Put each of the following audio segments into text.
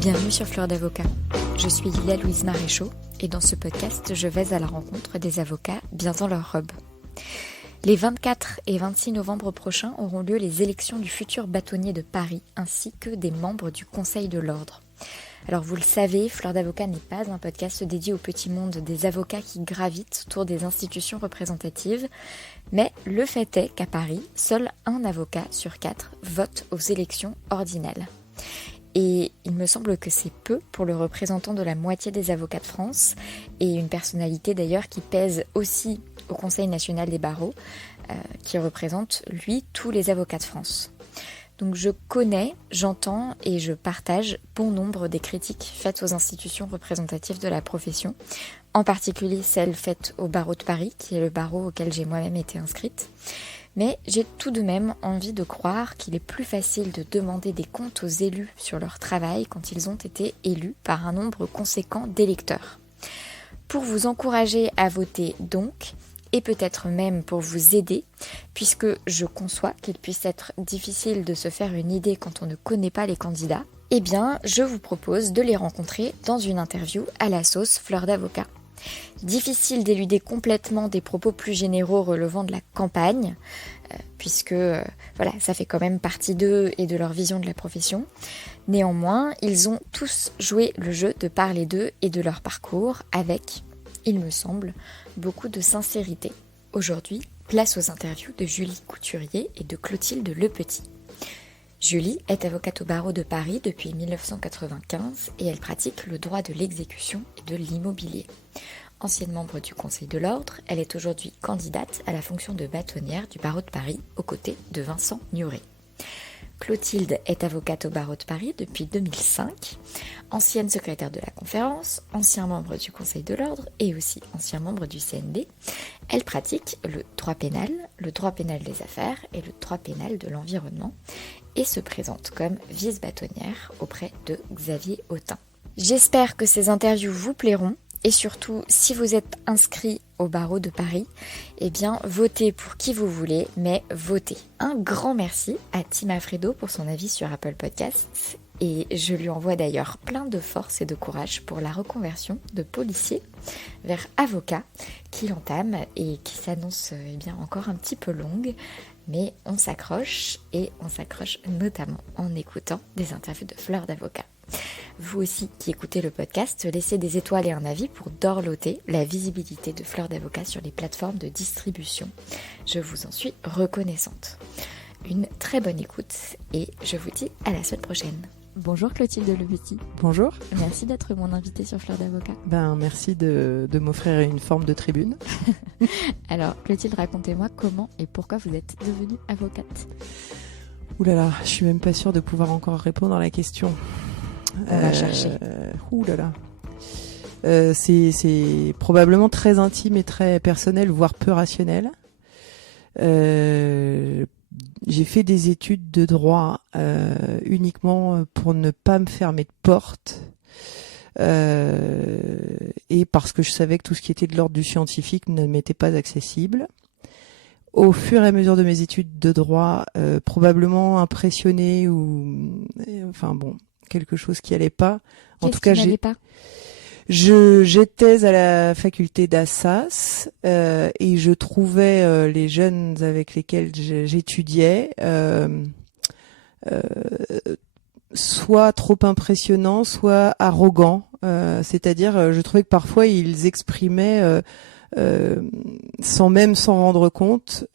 Bienvenue sur Fleur d'Avocat. Je suis Lilia Louise Maréchaux et dans ce podcast, je vais à la rencontre des avocats bien dans leur robe. Les 24 et 26 novembre prochains auront lieu les élections du futur bâtonnier de Paris ainsi que des membres du Conseil de l'Ordre. Alors vous le savez, Fleur d'Avocat n'est pas un podcast dédié au petit monde des avocats qui gravitent autour des institutions représentatives, mais le fait est qu'à Paris, seul un avocat sur 4 vote aux élections ordinales. Et il me semble que c'est peu pour le représentant de la moitié des avocats de France, et une personnalité d'ailleurs qui pèse aussi au Conseil national des barreaux, qui représente, lui, tous les avocats de France. Donc je connais, j'entends et je partage bon nombre des critiques faites aux institutions représentatives de la profession, en particulier celles faites au barreau de Paris, qui est le barreau auquel j'ai moi-même été inscrite. Mais j'ai tout de même envie de croire qu'il est plus facile de demander des comptes aux élus sur leur travail quand ils ont été élus par un nombre conséquent d'électeurs. Pour vous encourager à voter donc, et peut-être même pour vous aider, puisque je conçois qu'il puisse être difficile de se faire une idée quand on ne connaît pas les candidats, eh bien je vous propose de les rencontrer dans une interview à la sauce Fleur d'Avocat. Difficile d'éluder complètement des propos plus généraux relevant de la campagne, puisque ça fait quand même partie d'eux et de leur vision de la profession. Néanmoins, ils ont tous joué le jeu de parler d'eux et de leur parcours avec, il me semble, beaucoup de sincérité. Aujourd'hui, place aux interviews de Julie Couturier et de Clotilde Lepetit. Julie est avocate au barreau de Paris depuis 1995 et elle pratique le droit de l'exécution et de l'immobilier. Ancienne membre du Conseil de l'Ordre, elle est aujourd'hui candidate à la fonction de bâtonnière du barreau de Paris aux côtés de Vincent Nuret. Clotilde est avocate au barreau de Paris depuis 2005, ancienne secrétaire de la conférence, ancien membre du Conseil de l'Ordre et aussi ancien membre du CND. Elle pratique le droit pénal des affaires et le droit pénal de l'environnement et se présente comme vice-bâtonnière auprès de Xavier Autain. J'espère que ces interviews vous plairont et surtout, si vous êtes inscrit au barreau de Paris, eh bien, votez pour qui vous voulez, mais votez. Un grand merci à Tim Alfredo pour son avis sur Apple Podcasts et je lui envoie d'ailleurs plein de force et de courage pour la reconversion de policier vers avocat qu'il entame et qui s'annonce encore un petit peu longue. Mais on s'accroche et on s'accroche notamment en écoutant des interviews de Fleur d'Avocat. Vous aussi qui écoutez le podcast, laissez des étoiles et un avis pour dorloter la visibilité de Fleur d'Avocat sur les plateformes de distribution. Je vous en suis reconnaissante. Une très bonne écoute et je vous dis à la semaine prochaine. Bonjour Clotilde Lepetit. Bonjour. Merci d'être mon invitée sur Fleur d'Avocat. Merci de m'offrir une forme de tribune. Alors Clotilde, racontez-moi comment et pourquoi vous êtes devenue avocate. Ouh là là, je suis même pas sûre de pouvoir encore répondre à la question. On va chercher. Ouh là là. C'est probablement très intime et très personnel, voire peu rationnel. J'ai fait des études de droit uniquement pour ne pas me fermer de porte et parce que je savais que tout ce qui était de l'ordre du scientifique ne m'était pas accessible. Au fur et à mesure de mes études de droit, probablement impressionné ou quelque chose qui allait pas. J'étais à la faculté d'Assas et je trouvais les jeunes avec lesquels j'étudiais soit trop impressionnants, soit arrogants. C'est-à-dire, je trouvais que parfois ils exprimaient, sans s'en rendre compte,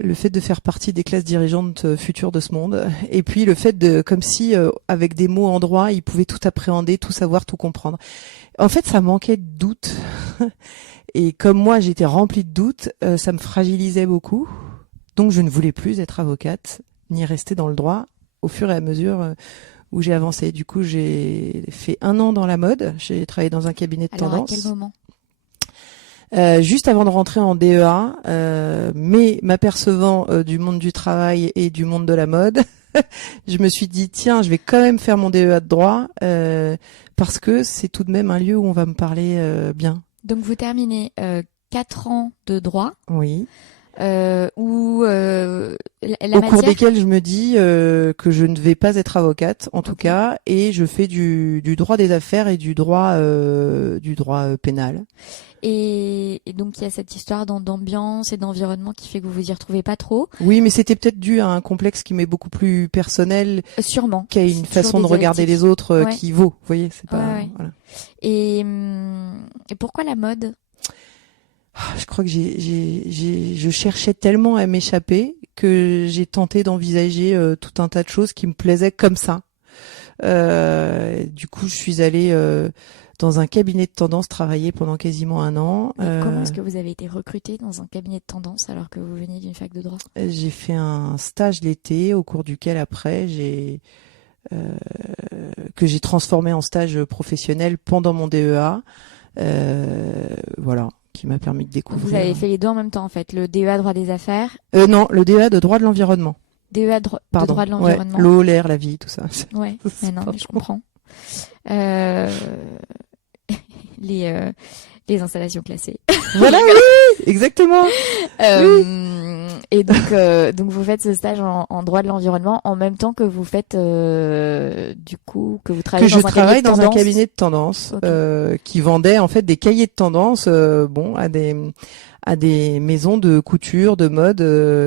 le fait de faire partie des classes dirigeantes futures de ce monde, et puis le fait de, comme si avec des mots en droit, ils pouvaient tout appréhender, tout savoir, tout comprendre. En fait, ça manquait de doute, et comme moi j'étais remplie de doutes, ça me fragilisait beaucoup. Donc je ne voulais plus être avocate, ni rester dans le droit au fur et à mesure où j'ai avancé. Du coup, j'ai fait 1 an dans la mode, j'ai travaillé dans un cabinet de tendance. Alors à quel moment ? Juste avant de rentrer en DEA, mais m'apercevant du monde du travail et du monde de la mode, je me suis dit tiens, je vais quand même faire mon DEA de droit parce que c'est tout de même un lieu où on va me parler bien. Donc vous terminez 4 ans de droit. Oui. ou la Au cours matière? desquels je me dis que je ne vais pas être avocate, en tout Ok. cas, et je fais du droit des affaires et du droit pénal. Et donc il y a cette histoire d'ambiance et d'environnement qui fait que vous vous y retrouvez pas trop. Oui, mais c'était peut-être dû à un complexe qui m'est beaucoup plus personnel, Sûrement. qui a une C'est toujours façon des de regarder les dialectiques. autres Ouais, qui vaut. Vous voyez, c'est ouais, pas ouais. voilà. Et pourquoi la mode? Je crois que je cherchais tellement à m'échapper que j'ai tenté d'envisager tout un tas de choses qui me plaisaient comme ça. Du coup, je suis allée dans un cabinet de tendance travailler pendant quasiment un an. Mais comment est-ce que vous avez été recruté dans un cabinet de tendance alors que vous veniez d'une fac de droit? J'ai fait un stage l'été au cours duquel après euh, j'ai transformé en stage professionnel pendant mon DEA. Voilà, qui m'a permis de Vous découvrir. avez fait les deux en même temps en fait, le DEA droit des affaires, Non, le DEA de droit de l'environnement. DEA de Pardon. droit de Ouais, l'environnement. l'eau, l'air, la vie, tout ça. Ouais, mais non, mais je Pardon. comprends. Euh, les, euh, les installations classées. Voilà, oui, exactement. Et donc vous faites ce stage en droit de l'environnement en même temps que vous faites du coup que vous Que travaillez je dans un cabinet travaille de dans un tendance. cabinet de tendance Ok. qui vendait en fait des cahiers de tendance, bon, à des maisons de couture, de mode,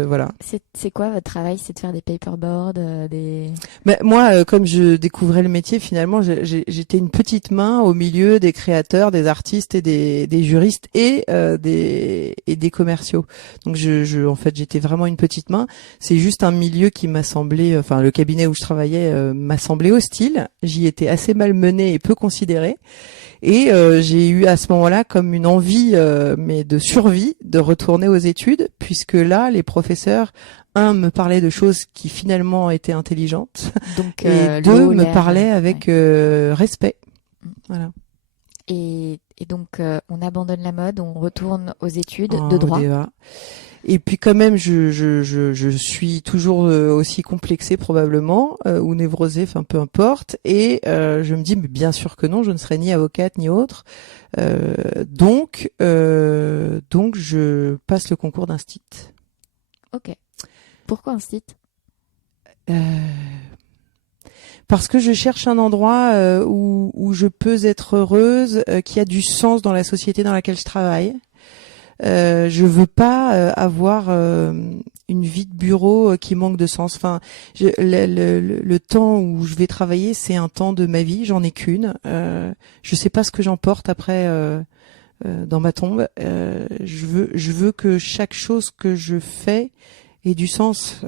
voilà. C'est quoi votre travail? C'est de faire des paperboards, des. Mais moi, comme je découvrais le métier, finalement, j'étais une petite main au milieu des créateurs, des artistes et des juristes et des commerciaux. Donc, en fait, j'étais vraiment une petite main. C'est juste un milieu qui m'a semblé, enfin, le cabinet où je travaillais m'a semblé hostile. J'y étais assez malmenée et peu considérée. Et j'ai eu à ce moment-là comme une envie, mais de survie, de retourner aux études, puisque là, les professeurs, un, me parlaient de choses qui finalement étaient intelligentes, Donc et deux, l'eau, me l'air. parlaient Ouais. avec respect. Voilà. Et donc on abandonne la mode, on retourne aux études de Au droit. DEA. Et puis quand même, je suis toujours aussi complexée probablement, ou névrosée, enfin peu importe. Et je me dis, mais bien sûr que non, je ne serai ni avocate ni autre. Donc je passe le concours d'instit. Ok. Pourquoi un site? Euh, Parce que je cherche un endroit où je peux être heureuse, qui a du sens dans la société dans laquelle je travaille. Je veux pas avoir une vie de bureau qui manque de sens. Enfin, le temps où je vais travailler, c'est un temps de ma vie. J'en ai qu'une. Je sais pas ce que j'emporte après dans ma tombe. Je veux que chaque chose que je fais ait du sens.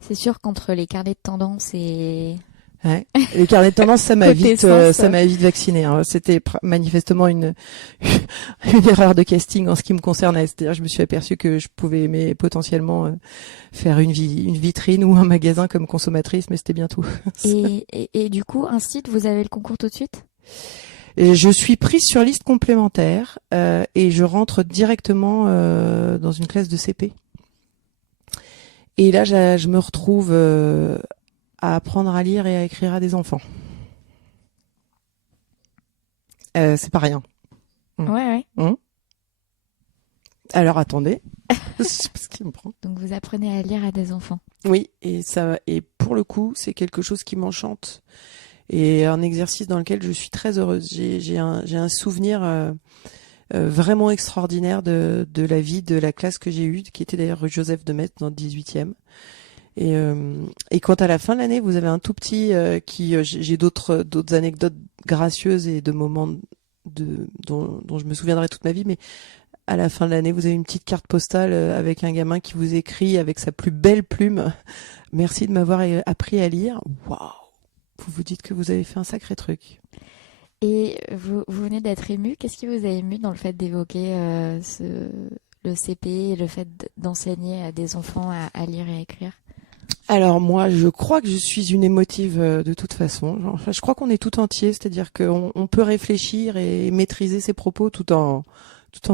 C'est sûr qu'entre les carnets de tendance et Ouais. Les carnets de tendance, côté sens. ça m'a vite vacciné. Hein. C'était manifestement une erreur de casting en ce qui me concernait. C'est-à-dire, je me suis aperçue que je pouvais aimer potentiellement faire une vitrine ou un magasin comme consommatrice, mais c'était bien tout. Et du coup, un site, vous avez le concours tout de suite? Et je suis prise sur liste complémentaire et je rentre directement dans une classe de CP. Et là, je me retrouve à apprendre à lire et à écrire à des enfants. C'est pas rien. Ouais, ouais. Alors attendez, c'est ce qui me prend. Donc vous apprenez à lire à des enfants. Oui, et pour le coup, c'est quelque chose qui m'enchante et un exercice dans lequel je suis très heureuse. J'ai un souvenir vraiment extraordinaire de la vie de la classe que j'ai eue, qui était d'ailleurs rue Joseph de Metz dans le 18e. Et quand à la fin de l'année, vous avez un tout petit j'ai d'autres anecdotes gracieuses et de moments dont je me souviendrai toute ma vie, mais à la fin de l'année, vous avez une petite carte postale avec un gamin qui vous écrit avec sa plus belle plume. Merci de m'avoir appris à lire. Waouh! Vous vous dites que vous avez fait un sacré truc. Et vous venez d'être ému. Qu'est-ce qui vous a ému dans le fait d'évoquer le CP et le fait d'enseigner à des enfants à lire et à écrire? Alors moi, je crois que je suis une émotive de toute façon. Enfin, je crois qu'on est tout entier, c'est-à-dire qu'on peut réfléchir et maîtriser ses propos tout en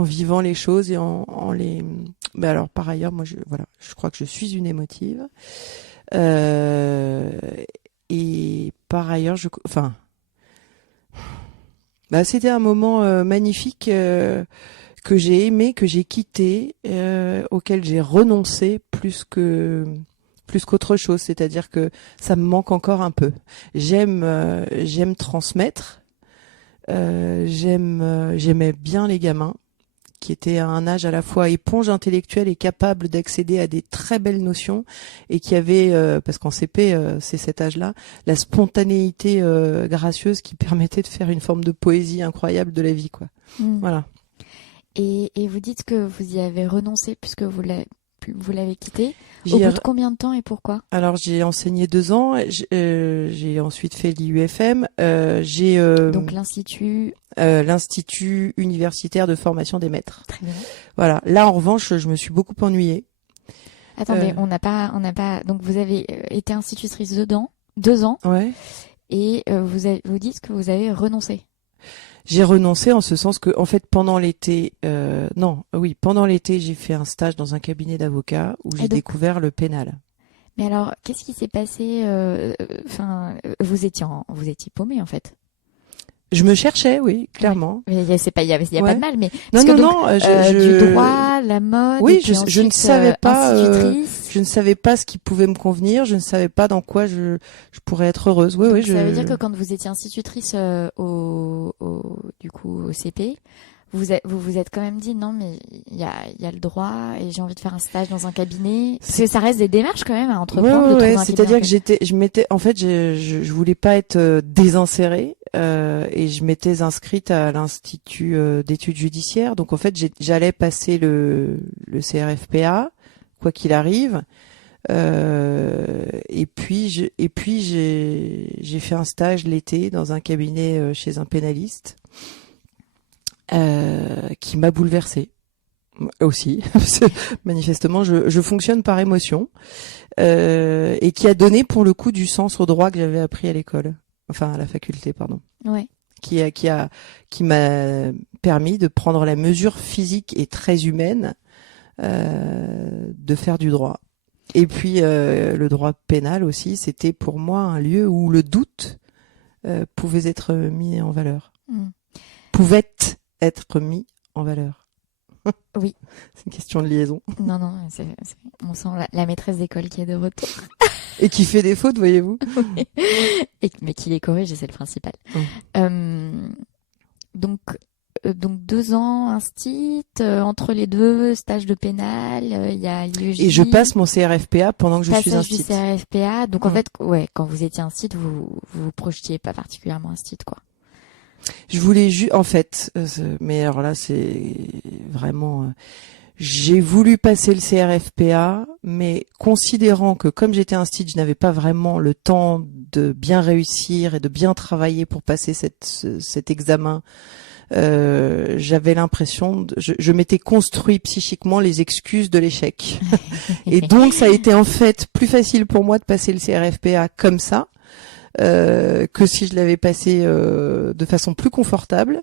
vivant les choses et en les. Ben alors par ailleurs, moi je crois que je suis une émotive. Et par ailleurs, c'était un moment magnifique que j'ai aimé, que j'ai quitté, auquel j'ai renoncé plus qu'autre chose. C'est-à-dire que ça me manque encore un peu. J'aime transmettre. J'aimais bien les gamins, qui étaient à un âge à la fois éponge intellectuelle et capable d'accéder à des très belles notions, et qui avaient, parce qu'en CP, c'est cet âge-là, la spontanéité gracieuse qui permettait de faire une forme de poésie incroyable de la vie, quoi. Voilà. Et vous dites que vous y avez renoncé puisque vous l'avez quitté. Au bout de combien de temps et pourquoi? Alors, j'ai enseigné 2 ans. J'ai ensuite fait l'IUFM. Donc l'Institut universitaire de formation des maîtres. Très bien. Voilà. Là, en revanche, je me suis beaucoup ennuyée. Attendez, on n'a pas. Donc vous avez été institutrice dedans 2 ans. Ouais. Et vous dites que vous avez renoncé. J'ai renoncé en ce sens que, en fait, pendant l'été, pendant l'été, j'ai fait un stage dans un cabinet d'avocats où j'ai découvert le pénal. Mais alors, qu'est-ce qui s'est passé? Vous étiez paumé en fait. Je me cherchais, oui, clairement. Mais il y a pas de mal, mais du droit, la mode. Oui, et je ne savais pas. Institutrice. Je ne savais pas ce qui pouvait me convenir. Je ne savais pas dans quoi je pourrais être heureuse. Oui, Donc, ça veut dire que quand vous étiez institutrice au CP, vous vous êtes quand même dit non, mais il y a le droit et j'ai envie de faire un stage dans un cabinet. Parce que ça reste des démarches quand même à entreprendre. Ouais, c'est-à-dire que je voulais pas être désinsérée. Et je m'étais inscrite à l'Institut d'études judiciaires. Donc en fait, j'allais passer le CRFPA, quoi qu'il arrive. Et puis j'ai fait un stage l'été dans un cabinet chez un pénaliste qui m'a bouleversée aussi. Manifestement, je fonctionne par émotion, et qui a donné pour le coup du sens au droit que j'avais appris à l'école. Enfin, à la faculté, pardon. Ouais. Qui m'a permis de prendre la mesure physique et très humaine de faire du droit. Et puis le droit pénal aussi, c'était pour moi un lieu où le doute pouvait être mis en valeur. Pouvait être mis en valeur. Oui. C'est une question de liaison. Non, on sent la maîtresse d'école qui est de retour. Et qui fait des fautes, voyez-vous. Oui. Mais qui les corrige, c'est le principal. Donc 2 ans instit, entre les deux, stage de pénal, il y a l'IEJ. Et je passe mon CRFPA pendant que je suis instit. Passage du CRFPA. Donc en fait, quand vous étiez instit, vous projetiez pas particulièrement instit, quoi. Je voulais en fait, mais alors là, c'est vraiment... J'ai voulu passer le CRFPA, mais considérant que comme j'étais instit, je n'avais pas vraiment le temps de bien réussir et de bien travailler pour passer cet examen, j'avais l'impression, je m'étais construit psychiquement les excuses de l'échec. Et donc ça a été en fait plus facile pour moi de passer le CRFPA comme ça, que si je l'avais passé de façon plus confortable.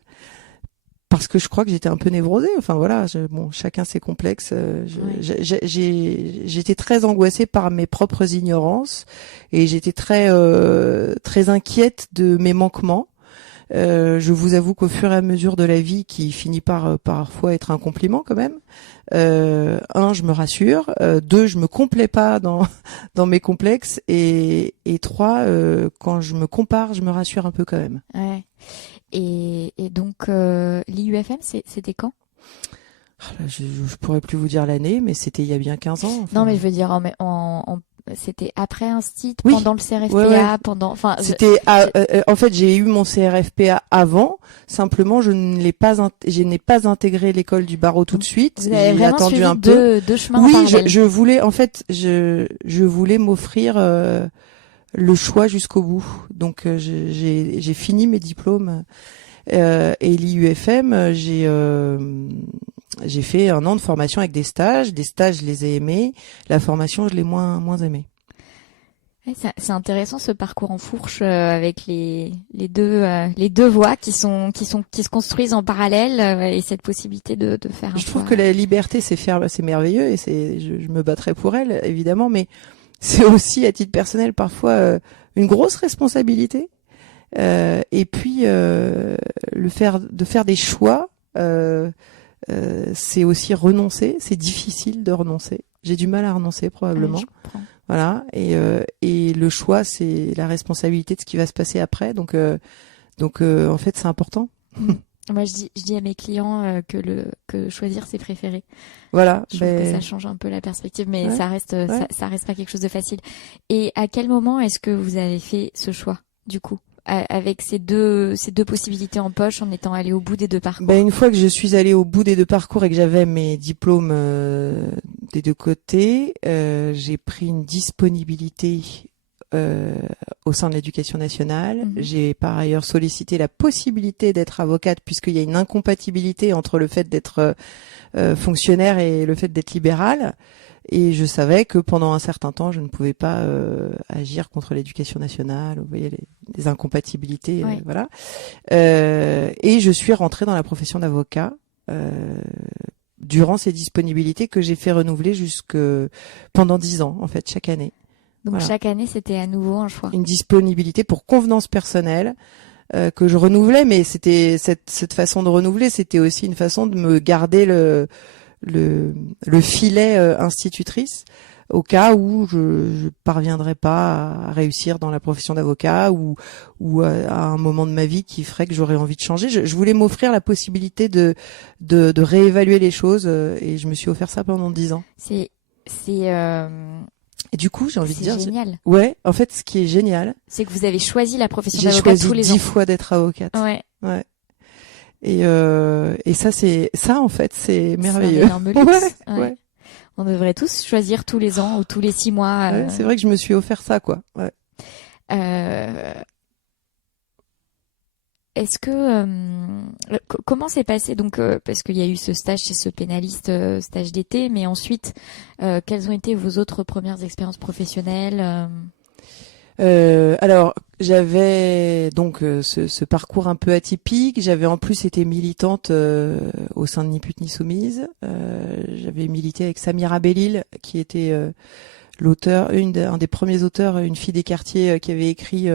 Parce que je crois que j'étais un peu névrosée. Enfin voilà, chacun ses complexes. J'étais très angoissée par mes propres ignorances et j'étais très inquiète de mes manquements. Je vous avoue qu'au fur et à mesure de la vie, qui finit par parfois être un compliment quand même. 1, je me rassure. 2, je me complais pas dans mes complexes. Et 3, quand je me compare, je me rassure un peu quand même. Ouais. Et donc l'IUFM, c'était quand? Je pourrais plus vous dire l'année, mais c'était il y a bien 15 ans. Enfin... Non, mais je veux dire, c'était après instit, pendant le CRFPA, pendant. Enfin, c'était. En fait, j'ai eu mon CRFPA avant. Simplement, je n'ai pas intégré l'école du barreau tout de suite. Vous avez vraiment attendu suivi un peu. deux chemins en parallèle. je voulais. En fait, je voulais m'offrir le choix jusqu'au bout. Donc j'ai fini mes diplômes et l'IUFM, j'ai fait 1 an de formation avec des stages. Des stages, je les ai aimés. La formation, je l'ai moins aimée. Ouais, c'est intéressant ce parcours en fourche avec les deux voies qui se construisent en parallèle et cette possibilité de faire un choix. Je trouve que la liberté, c'est merveilleux et je me battrai pour elle évidemment, mais c'est aussi, à titre personnel, parfois une grosse responsabilité. Et puis de faire des choix c'est aussi renoncer. C'est difficile de renoncer. J'ai du mal à renoncer probablement. Je comprends. Voilà. Et le choix, c'est la responsabilité de ce qui va se passer après. Donc en fait, c'est important. Moi, je dis à mes clients que choisir, c'est préférer. Voilà. Je trouve que ça change un peu la perspective, mais Ouais, ça reste ouais. ça reste pas quelque chose de facile. Et à quel moment est-ce que vous avez fait ce choix, du coup, avec ces deux possibilités en poche, en étant allé au bout des deux parcours? Ben, une fois que je suis allée au bout des deux parcours et que j'avais mes diplômes des deux côtés, j'ai pris une disponibilité au sein de l'Éducation nationale. J'ai par ailleurs sollicité la possibilité d'être avocate puisqu'il y a une incompatibilité entre le fait d'être fonctionnaire et le fait d'être libéral. Et je savais que pendant un certain temps, je ne pouvais pas agir contre l'Éducation nationale. Vous voyez les incompatibilités, Ouais. voilà. Et je suis rentrée dans la profession d'avocat durant ces disponibilités que j'ai fait renouveler pendant 10 ans, en fait, chaque année. Donc Voilà. chaque année, c'était à nouveau un choix. Une disponibilité pour convenance personnelle que je renouvelais, mais c'était cette façon de renouveler, c'était aussi une façon de me garder le filet institutrice au cas où je parviendrais pas à réussir dans la profession d'avocat ou à un moment de ma vie qui ferait que j'aurais envie de changer. Je voulais m'offrir la possibilité de réévaluer les choses et je me suis offert ça pendant 10 ans. C'est Et du coup, j'ai envie de dire, génial. Ouais, en fait, ce qui est génial, C'est que vous avez choisi la profession j'ai d'avocat choisi tous les 10 ans. fois d'être avocate. Ouais. Ouais. Et ça, en fait, c'est merveilleux. C'est un énorme luxe. Ouais, Ouais. ouais. On devrait tous choisir tous les ans ou tous les 6 mois. Ouais, c'est vrai que je me suis offert ça, quoi. Ouais. Est-ce que comment s'est passé donc parce qu'il y a eu ce stage chez ce pénaliste, stage d'été, mais ensuite quelles ont été vos autres premières expériences professionnelles? Alors, j'avais donc ce parcours un peu atypique. J'avais en plus été militante au sein de Ni Pute Ni Soumise. J'avais milité avec Samira Bellil, qui était l'auteur, un des premiers auteurs, une fille des quartiers, qui avait écrit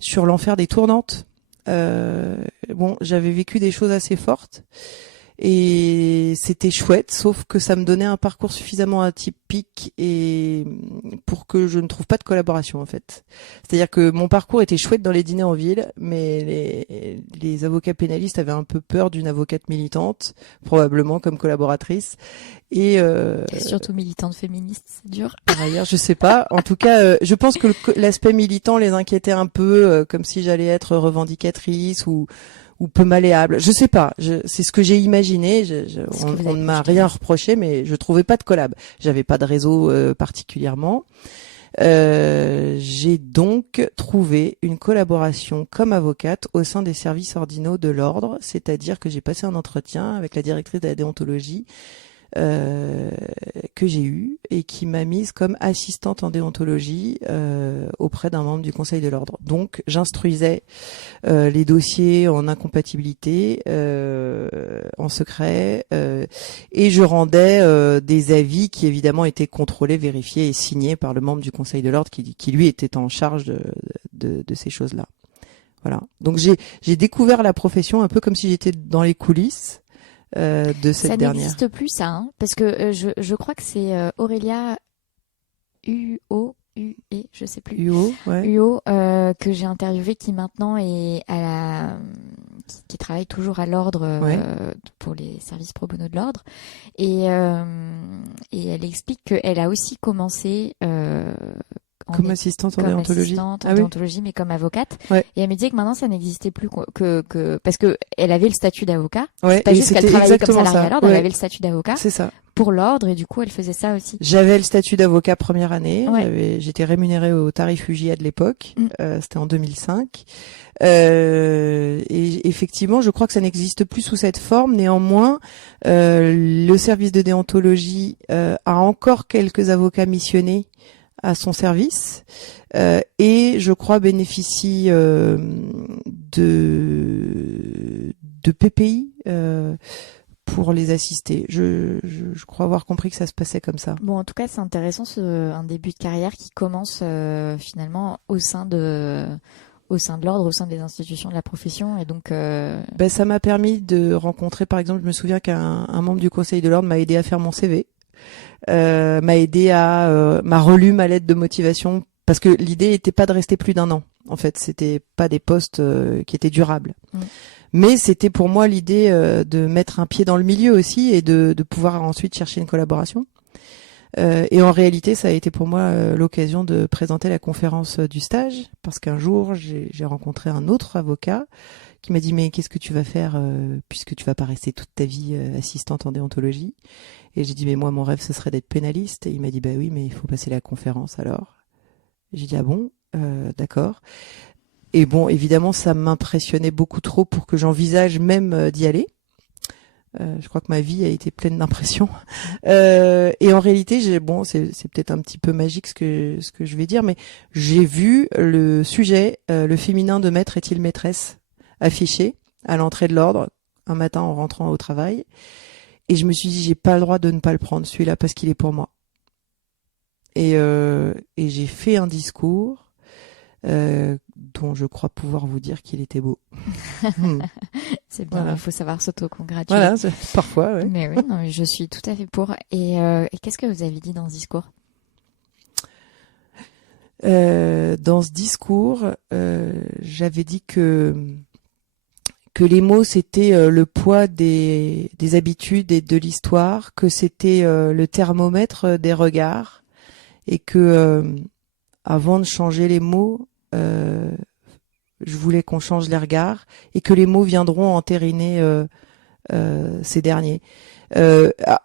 sur l'enfer des tournantes. Bon, j'avais vécu des choses assez fortes. Et c'était chouette, sauf que ça me donnait un parcours suffisamment atypique et pour que je ne trouve pas de collaboration en fait. C'est-à-dire que mon parcours était chouette dans les dîners en ville, mais les avocats pénalistes avaient un peu peur d'une avocate militante, probablement comme collaboratrice. Et surtout militante féministe, c'est dur. Par ailleurs, je sais pas. En tout cas, je pense que l'aspect militant les inquiétait un peu, comme si j'allais être revendicatrice ou peu malléable. Je sais pas. C'est ce que j'ai imaginé. On ne m'a rien reproché, mais je trouvais pas de collab. J'avais pas de réseau particulièrement. J'ai donc trouvé une collaboration comme avocate au sein des services ordinaux de l'ordre, c'est-à-dire que j'ai passé un entretien avec la directrice de la déontologie que j'ai eu et qui m'a mise comme assistante en déontologie auprès d'un membre du Conseil de l'ordre. Donc j'instruisais les dossiers en incompatibilité, en secret, et je rendais des avis qui évidemment étaient contrôlés, vérifiés et signés par le membre du Conseil de l'ordre qui lui était en charge de ces choses-là. Voilà. Donc j'ai découvert la profession un peu comme si j'étais dans les coulisses de cette dernière. Ça n'existe plus ça, hein, parce que je crois que c'est Aurélia U-O-U-E, je sais plus. UO, ouais. UO que j'ai interviewé qui maintenant est qui travaille toujours à l'ordre Ouais. pour les services pro bono de l'ordre et elle explique qu'elle a aussi commencé comme assistante en comme déontologie. assistante en Ah oui. déontologie, mais comme avocate. Ouais. Et elle me disait que maintenant ça n'existait plus parce que elle avait le statut d'avocat. Ouais, C'est pas et juste qu'elle c'était travaillait comme exactement salariée ça. à l'ordre, Ouais. elle avait le statut d'avocat C'est ça. pour l'ordre et du coup elle faisait ça aussi. J'avais le statut d'avocat première année. Ouais. J'étais rémunérée au tarif UGIA de l'époque. C'était en 2005. Et effectivement, je crois que ça n'existe plus sous cette forme. Néanmoins, le service de déontologie a encore quelques avocats missionnés à son service et je crois bénéficie de PPI pour les assister. Je crois avoir compris que ça se passait comme ça. Bon, en tout cas, c'est intéressant un début de carrière qui commence finalement au sein au sein de l'ordre, au sein des institutions de la profession, et donc. Ça m'a permis de rencontrer, par exemple, je me souviens qu'un membre du Conseil de l'ordre m'a aidé à faire mon CV, m'a relu ma lettre de motivation, parce que l'idée n'était pas de rester plus d'1 an. En fait, c'était pas des postes qui étaient durables. Mais c'était pour moi l'idée de mettre un pied dans le milieu aussi et de pouvoir ensuite chercher une collaboration. Et en réalité, ça a été pour moi l'occasion de présenter la conférence du stage, parce qu'un jour, j'ai rencontré un autre avocat qui m'a dit mais qu'est-ce que tu vas faire puisque tu vas pas rester toute ta vie assistante en déontologie. Et j'ai dit mais moi mon rêve ce serait d'être pénaliste. Et il m'a dit bah oui mais il faut passer la conférence alors. J'ai dit ah bon d'accord. Et bon évidemment ça m'impressionnait beaucoup trop pour que j'envisage même d'y aller. Je crois que ma vie a été pleine d'impressions. Et en réalité, c'est peut-être un petit peu magique ce que je vais dire, mais j'ai vu le sujet, le féminin de maître est-il maîtresse, affiché à l'entrée de l'ordre un matin en rentrant au travail, et je me suis dit j'ai pas le droit de ne pas le prendre celui-là parce qu'il est pour moi. Et j'ai fait un discours. Dont je crois pouvoir vous dire qu'il était beau. C'est bien, il faut savoir s'auto-congratuler. Voilà, parfois, ouais. Mais oui, non, mais je suis tout à fait pour. Et qu'est-ce que vous avez dit dans ce discours ? Dans ce discours, j'avais dit que les mots c'était le poids des habitudes et de l'histoire, que c'était le thermomètre des regards, et que avant de changer les mots, je voulais qu'on change les regards et que les mots viendront entériner ces derniers.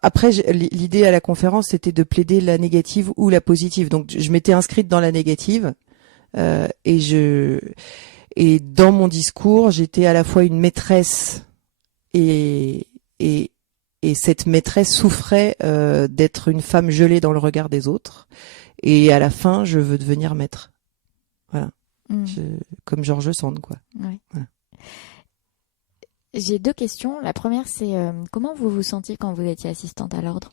Après, l'idée à la conférence, c'était de plaider la négative ou la positive. Donc, je m'étais inscrite dans la négative et dans mon discours, j'étais à la fois une maîtresse et cette maîtresse souffrait d'être une femme gelée dans le regard des autres. Et à la fin, je veux devenir maître. Voilà. Comme George Sand, quoi. Ouais. Voilà. J'ai 2 questions. La première, c'est comment vous vous sentiez quand vous étiez assistante à l'ordre ?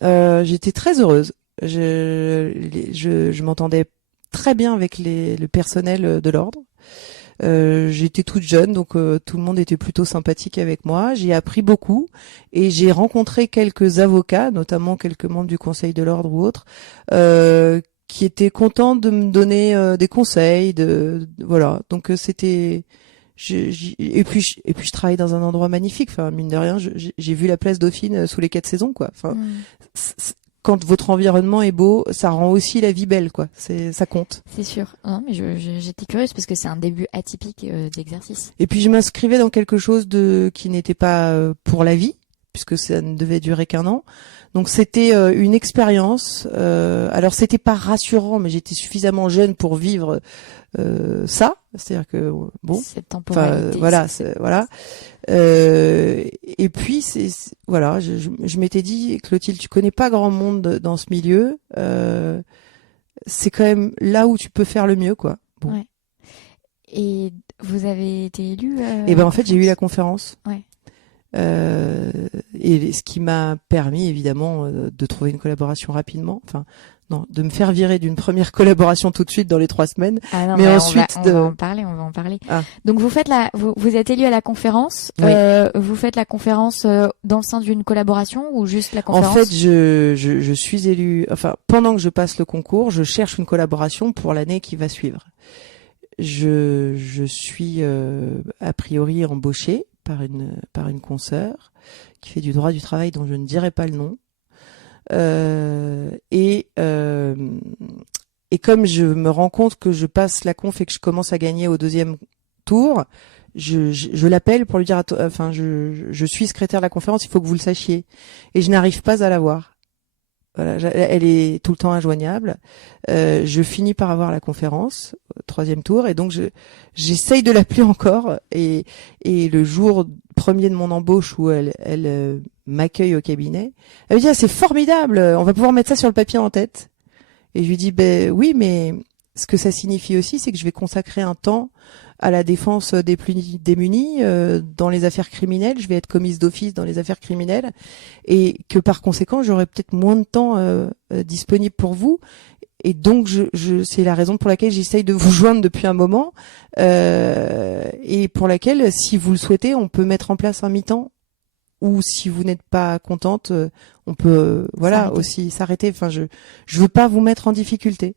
J'étais très heureuse. Je m'entendais très bien avec le personnel de l'ordre. J'étais toute jeune, donc tout le monde était plutôt sympathique avec moi. J'ai appris beaucoup et j'ai rencontré quelques avocats, notamment quelques membres du Conseil de l'ordre ou autres, qui étaient contents de me donner des conseils. Voilà. Donc c'était. Et puis je travaille dans un endroit magnifique. Enfin, mine de rien, j'ai vu la place Dauphine sous les 4 saisons, quoi. Enfin, quand votre environnement est beau, ça rend aussi la vie belle, quoi. Ça compte. C'est sûr. Non, mais j'étais curieuse parce que c'est un début atypique d'exercice. Et puis je m'inscrivais dans quelque chose qui n'était pas pour la vie, puisque ça ne devait durer qu'1 an. Donc c'était une expérience. Alors c'était pas rassurant, mais j'étais suffisamment jeune pour vivre ça. C'est-à-dire que bon. Cette temporalité. Voilà. Et puis voilà, je m'étais dit, Clotilde, tu connais pas grand monde dans ce milieu. C'est quand même là où tu peux faire le mieux, quoi. Bon. Ouais. Et vous avez été élue Et ben en fait, j'ai eu la conférence. Ouais. Et ce qui m'a permis évidemment de trouver une collaboration rapidement. Enfin, non, de me faire virer d'une première collaboration tout de suite dans les 3 semaines. Ah non, mais ensuite, on va en parler. Ah. Donc vous faites vous êtes élu à la conférence. Oui. Vous faites la conférence dans le sein d'une collaboration ou juste la conférence? En fait, je suis élu. Enfin, pendant que je passe le concours, je cherche une collaboration pour l'année qui va suivre. Je suis a priori embauchée par une consoeur qui fait du droit du travail dont je ne dirai pas le nom. Et comme je me rends compte que je passe la conf et que je commence à gagner au 2e tour, je l'appelle pour lui dire enfin je suis secrétaire de la conférence, il faut que vous le sachiez. Et je n'arrive pas à la voir. Voilà, elle est tout le temps injoignable. Je finis par avoir la conférence, 3e tour, et donc j'essaye de l'appeler encore. Et le jour premier de mon embauche où elle m'accueille au cabinet, elle me dit c'est formidable, on va pouvoir mettre ça sur le papier en tête. Et je lui dis oui, mais ce que ça signifie aussi, c'est que je vais consacrer un temps à la défense des plus démunis dans les affaires criminelles. Je vais être commise d'office dans les affaires criminelles et que par conséquent, j'aurai peut-être moins de temps disponible pour vous. donc c'est la raison pour laquelle j'essaye de vous joindre depuis un moment, et pour laquelle, si vous le souhaitez, on peut mettre en place un mi-temps, ou si vous n'êtes pas contente, on peut aussi s'arrêter. Enfin, je veux pas vous mettre en difficulté.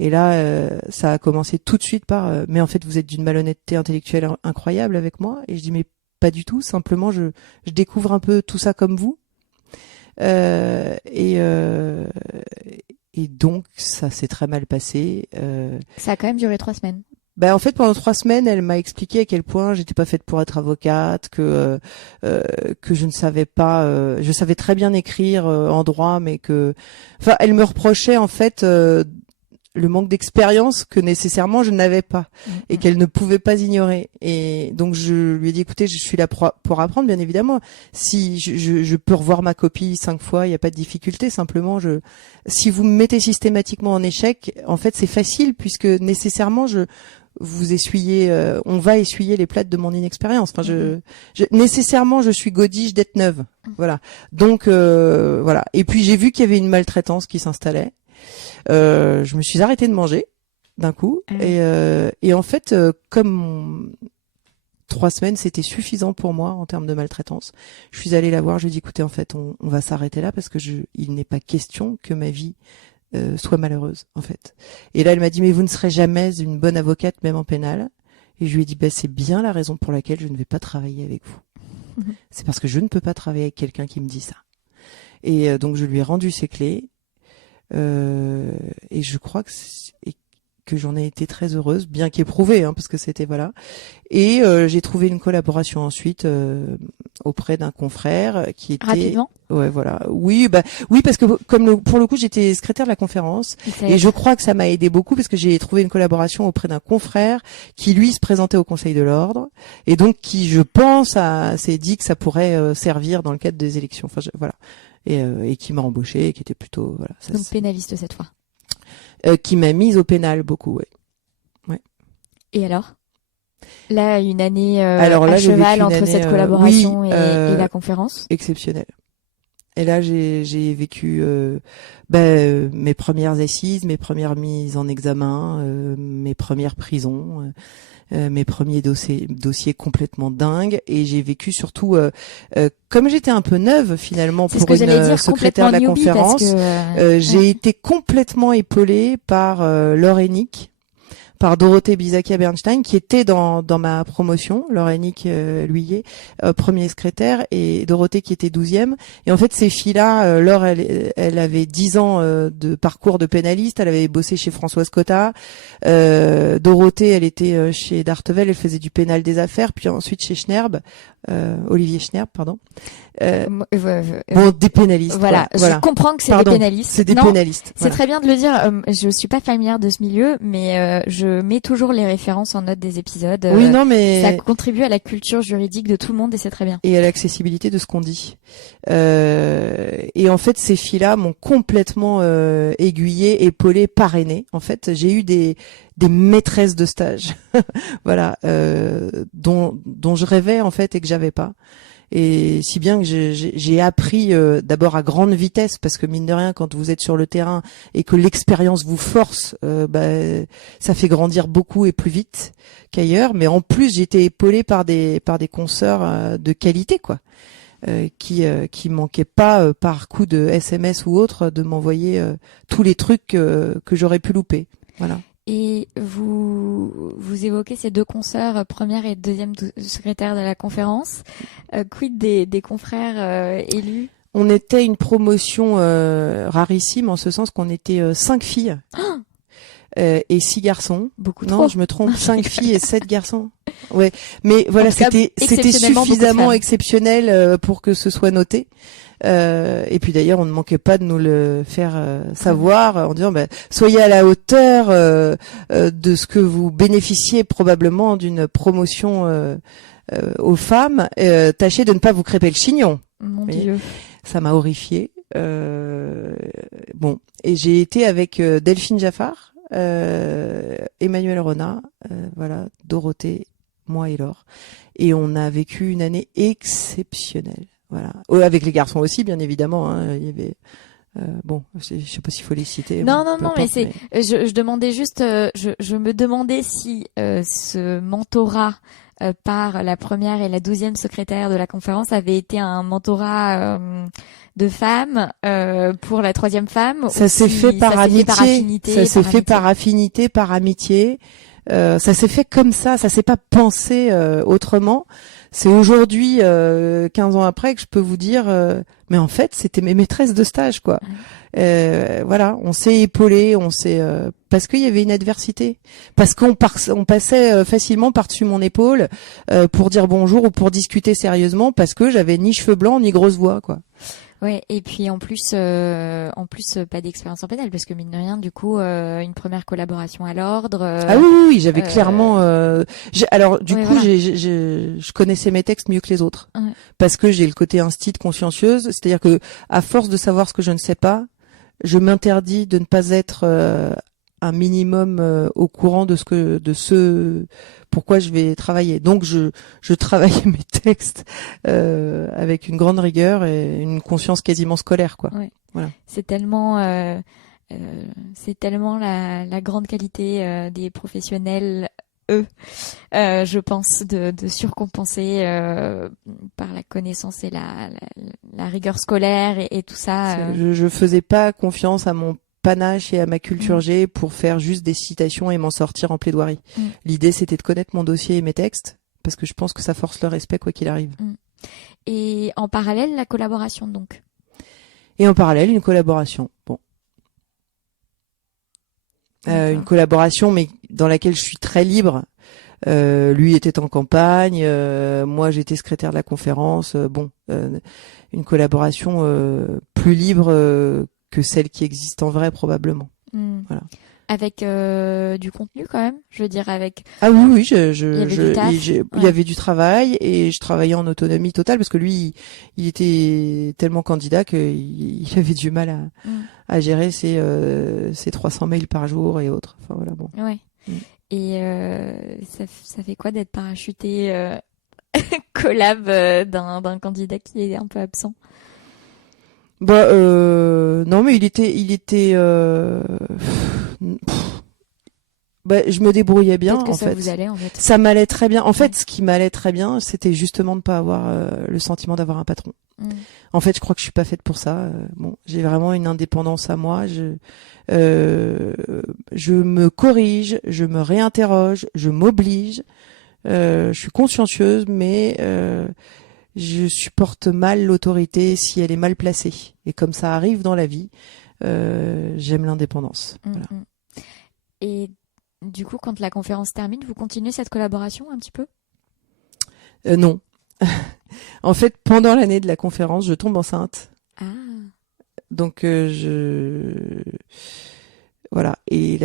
Et là, ça a commencé tout de suite par mais en fait vous êtes d'une malhonnêteté intellectuelle incroyable avec moi. Et je dis mais pas du tout. Simplement je découvre un peu tout ça comme vous. Et donc ça s'est très mal passé. Ça a quand même duré 3 semaines. Ben en fait pendant 3 semaines, elle m'a expliqué à quel point j'étais pas faite pour être avocate, que je ne savais pas, je savais très bien écrire en droit, mais elle me reprochait en fait le manque d'expérience que nécessairement je n'avais pas et qu'elle ne pouvait pas ignorer. Et donc je lui ai dit écoutez, je suis là pour apprendre, bien évidemment. Si je peux revoir ma copie 5 fois, il n'y a pas de difficulté. Simplement, si vous me mettez systématiquement en échec, en fait c'est facile puisque nécessairement on va essuyer les plâtres de mon inexpérience. Enfin, nécessairement, je suis godiche d'être neuve. Voilà. Donc, voilà. Et puis, j'ai vu qu'il y avait une maltraitance qui s'installait. Je me suis arrêtée de manger d'un coup. Et en fait, comme 3 semaines, c'était suffisant pour moi en termes de maltraitance. Je suis allée la voir. Je lui ai dit, écoutez, en fait, on va s'arrêter là parce que il n'est pas question que ma vie soit malheureuse en fait. Et là elle m'a dit mais vous ne serez jamais une bonne avocate même en pénal. Et je lui ai dit c'est bien la raison pour laquelle je ne vais pas travailler avec vous. C'est parce que je ne peux pas travailler avec quelqu'un qui me dit ça. Et donc je lui ai rendu ses clés et je crois que j'en ai été très heureuse, bien qu'éprouvée parce que c'était voilà. Et j'ai trouvé une collaboration ensuite auprès d'un confrère qui était rapidement. Ouais, voilà. Oui, parce que pour le coup, j'étais secrétaire de la conférence et je crois que ça m'a aidé beaucoup parce que j'ai trouvé une collaboration auprès d'un confrère qui lui se présentait au Conseil de l'ordre et donc qui, je pense, s'est dit que ça pourrait servir dans le cadre des élections. Enfin, voilà. Et qui m'a embauché et qui était plutôt voilà. Donc pénaliste cette fois. Qui m'a mise au pénal beaucoup, ouais. Et alors? Là, une année à cheval entre cette collaboration et la conférence. Exceptionnelle. Et là, j'ai vécu mes premières assises, mes premières mises en examen, mes premières prisons, mes premiers dossiers complètement dingues. Et j'ai vécu surtout, comme j'étais un peu neuve finalement pour une secrétaire de la conférence, j'ai été complètement épaulée par Laure Hennick, par Dorothée Bizakia-Bernstein, qui était dans ma promotion, Laure Hennick Lhuillier, premier secrétaire, et Dorothée qui était 12e. Et en fait, ces filles-là, Laure, elle avait 10 ans de parcours de pénaliste, elle avait bossé chez Françoise Cotta. Dorothée, elle était chez Dartevel, elle faisait du pénal des affaires, puis ensuite chez Schnerb, Olivier Schnerb, pardon. Des pénalistes. Voilà, je comprends que c'est des pénalistes. C'est des pénalistes. C'est très bien de le dire. Je suis pas familière de ce milieu, mais je mets toujours les références en note des épisodes. Oui, non, mais ça contribue à la culture juridique de tout le monde et c'est très bien. Et à l'accessibilité de ce qu'on dit. Et en fait, ces filles-là m'ont complètement aiguillée, épaulée, parrainée. En fait, j'ai eu des maîtresses de stage, voilà, dont je rêvais en fait et que j'avais pas. Et si bien que j'ai appris d'abord à grande vitesse, parce que mine de rien, quand vous êtes sur le terrain et que l'expérience vous force, ça fait grandir beaucoup et plus vite qu'ailleurs. Mais en plus, j'ai été épaulée par des consoeurs de qualité, quoi, qui manquaient pas par coup de SMS ou autre de m'envoyer tous les trucs que j'aurais pu louper. Voilà. Et vous évoquez ces 2 consoeurs, première et deuxième secrétaire de la conférence. Quid des confrères élus? On était une promotion rarissime en ce sens qu'on était 5 filles et 6 garçons. Beaucoup non, trop. Je me trompe, 5 filles et 7 garçons. Ouais, mais voilà, c'était suffisamment exceptionnel pour que ce soit noté. Et puis d'ailleurs, on ne manquait pas de nous le faire savoir en disant soyez à la hauteur de ce que vous bénéficiez probablement d'une promotion aux femmes. Tâchez de ne pas vous crêper le chignon. Mon Dieu. Ça m'a horrifiée. Bon, et j'ai été avec Delphine Jaffard, Emmanuel Renat, voilà, Dorothée, moi et Laure, et on a vécu une année exceptionnelle. Voilà, avec les garçons aussi, bien évidemment. Il y avait Bon, je sais pas s'il faut les citer. Non, Bon, non, peu non, mais importe, je demandais juste, je me demandais si ce mentorat par la première et la 12e secrétaire de la conférence avait été un mentorat de femme pour la 3e femme, ça ou s'est fait si par ça s'est fait par amitié. affinité, Ça s'est par fait amitié. par affinité, par amitié. Ça s'est fait comme ça s'est pas pensé autrement. C'est aujourd'hui, 15 ans après, que je peux vous dire, mais en fait, c'était mes maîtresses de stage, quoi. Voilà, on s'est épaulé, on s'est parce qu'il y avait une adversité, parce on passait facilement par-dessus mon épaule pour dire bonjour ou pour discuter sérieusement, parce que j'avais ni cheveux blancs ni grosse voix, quoi. Ouais, et puis en plus, pas d'expérience en pénal, parce que mine de rien, du coup, une première collaboration à l'ordre. Ah oui, oui, oui, j'avais clairement. Alors du ouais, coup, voilà. je connaissais mes textes mieux que les autres, Ouais. parce que j'ai le côté instit consciencieuse, c'est-à-dire que à force de savoir ce que je ne sais pas, je m'interdis de ne pas être un minimum au courant de ce pourquoi je vais travailler. Donc je travaillais mes textes avec une grande rigueur et une conscience quasiment scolaire, quoi. Ouais. Voilà. C'est tellement la grande qualité des professionnels, je pense, de surcompenser par la connaissance et la rigueur scolaire et tout ça. Je faisais pas confiance à mon panache et à ma culture Mm. G pour faire juste des citations et m'en sortir en plaidoirie. Mm. L'idée, c'était de connaître mon dossier et mes textes, parce que je pense que ça force le respect quoi qu'il arrive. Mm. Et en parallèle, la collaboration, donc. Et en parallèle, une collaboration. Bon. Une collaboration, mais dans laquelle je suis très libre. Lui était en campagne, moi j'étais secrétaire de la conférence. Une collaboration plus libre que celle qui existe en vrai probablement. Mm. Voilà. Avec du contenu quand même, je veux dire avec. Ah oui, oui, il y avait du travail et je travaillais en autonomie totale parce que lui, il était tellement candidat qu'il avait du mal à gérer ses 300 mails par jour et autres. Enfin voilà, bon. Ouais. Mm. Et ça fait quoi d'être parachuté collab d'un candidat qui est un peu absent? Bah non, mais il était bah, je me débrouillais bien Peut-être que en ça fait. vous allait en fait. Ça m'allait très bien. En fait, ce qui m'allait très bien, c'était justement de pas avoir le sentiment d'avoir un patron. Mm. En fait, je crois que je suis pas faite pour ça. Bon, j'ai vraiment une indépendance à moi. Je me corrige, je me réinterroge, je m'oblige. Je suis consciencieuse, mais je supporte mal l'autorité si elle est mal placée. Et comme ça arrive dans la vie, j'aime l'indépendance. Voilà. Mm. Et du coup, quand la conférence termine, vous continuez cette collaboration un petit peu? Non. En fait, pendant l'année de la conférence, je tombe enceinte. Ah. Donc voilà. Et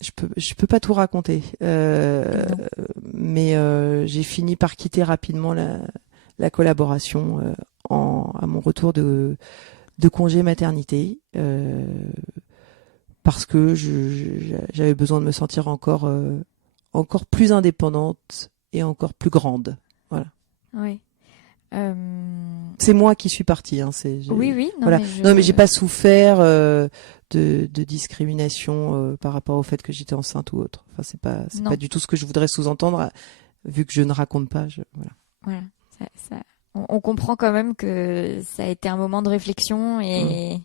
je peux pas tout raconter. Mais j'ai fini par quitter rapidement la collaboration à mon retour de congé maternité. Parce que j'avais besoin de me sentir encore plus indépendante et encore plus grande. Voilà. Oui. C'est moi qui suis partie. Hein, oui. Non, voilà. mais mais j'ai pas souffert de discrimination par rapport au fait que j'étais enceinte ou autre. Enfin, c'est pas du tout ce que je voudrais sous-entendre, vu que je ne raconte pas. Voilà. On comprend quand même que ça a été un moment de réflexion et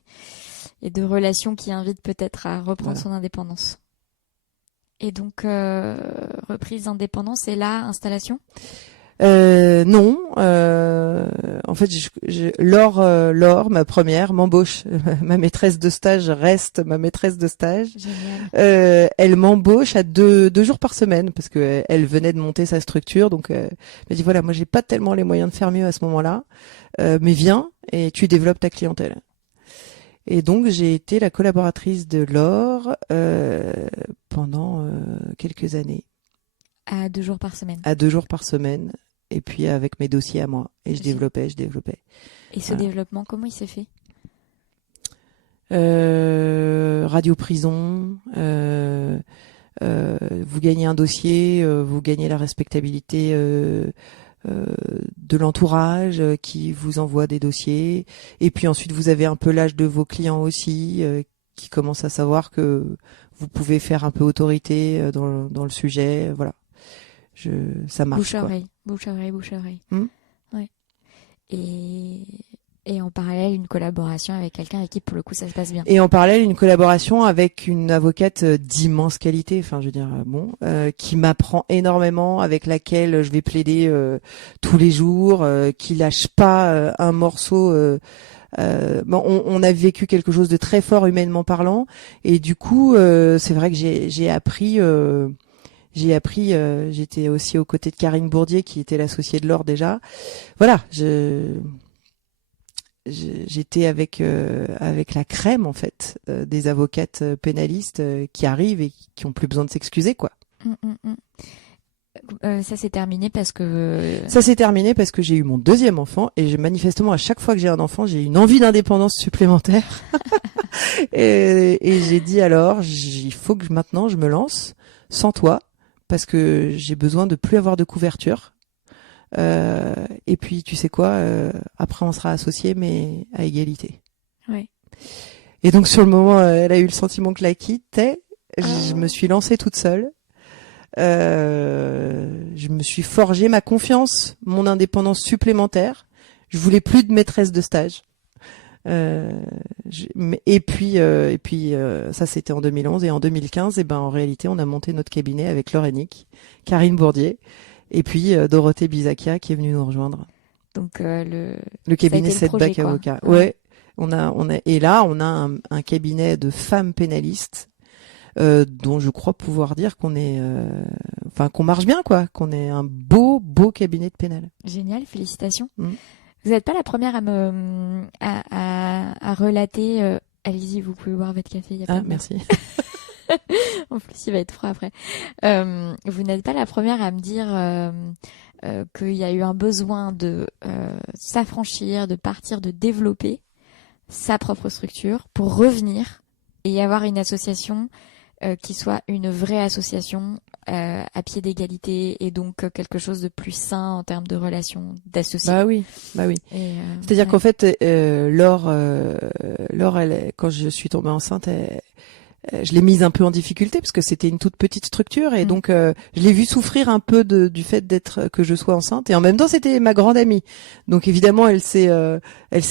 de relation qui invite peut-être à reprendre son indépendance. Et donc, reprise d'indépendance et là, installation? Non. En fait, Laure, ma première, m'embauche. Ma maîtresse de stage reste ma maîtresse de stage. Génial. Elle m'embauche à deux jours par semaine parce que elle venait de monter sa structure. Donc, elle m'a dit voilà, moi j'ai pas tellement les moyens de faire mieux à ce moment-là, mais viens et tu développes ta clientèle. Et donc j'ai été la collaboratrice de Laure pendant quelques années. À 2 jours par semaine. À 2 jours par semaine. Et puis avec mes dossiers à moi. Et je développais. Et ce développement, comment il s'est fait? Radio prison. Vous gagnez un dossier, vous gagnez la respectabilité de l'entourage qui vous envoie des dossiers. Et puis ensuite, vous avez un peu l'âge de vos clients aussi, qui commencent à savoir que vous pouvez faire un peu autorité dans le sujet. Voilà. Ça marche. Bouche-oreille, bouche-oreille, bouche-oreille. Ouais. Et en parallèle, une collaboration avec quelqu'un avec qui, pour le coup, ça se passe bien. Et en parallèle, une collaboration avec une avocate d'immense qualité, enfin, je veux dire, qui m'apprend énormément, avec laquelle je vais plaider tous les jours, qui lâche pas un morceau. On a vécu quelque chose de très fort humainement parlant, et du coup, c'est vrai que j'ai appris. J'étais aussi aux côtés de Karine Bourdier, qui était l'associée de Laure déjà. Voilà, j'étais avec la crème en fait des avocates pénalistes qui arrivent et qui ont plus besoin de s'excuser quoi. Ça s'est terminé parce que j'ai eu mon deuxième enfant et manifestement à chaque fois que j'ai un enfant j'ai une envie d'indépendance supplémentaire et j'ai dit alors il faut que maintenant je me lance sans toi parce que j'ai besoin de plus avoir de couverture. Et puis tu sais quoi, après on sera associés mais à égalité. Ouais. Et donc sur le moment, elle a eu le sentiment que la quittait. Je me suis lancée toute seule. Je me suis forgé ma confiance, mon indépendance supplémentaire. Je voulais plus de maîtresse de stage. Et puis ça c'était en 2011 et en 2015 et ben en réalité on a monté notre cabinet avec Laure Hennick, Karine Bourdier. Et puis Dorothée Bizakia qui est venue nous rejoindre. Donc le cabinet Setback Avocat. Ouais. On a et là on a un cabinet de femmes pénalistes dont je crois pouvoir dire qu'on est qu'on marche bien quoi, qu'on est un beau cabinet de pénal. Génial, félicitations. Vous n'êtes pas la première à relater allez-y, vous pouvez boire votre café, y a pas de merci. En plus, il va être froid après. Vous n'êtes pas la première à me dire qu'il y a eu un besoin de s'affranchir, de partir, de développer sa propre structure pour revenir et avoir une association qui soit une vraie association à pied d'égalité et donc quelque chose de plus sain en termes de relations d'associés. Bah oui. C'est-à-dire qu'en fait, Laure, quand je suis tombée enceinte, je l'ai mise un peu en difficulté parce que c'était une toute petite structure et donc je l'ai vue souffrir un peu du fait que je sois enceinte et en même temps c'était ma grande amie. Donc évidemment elle s'est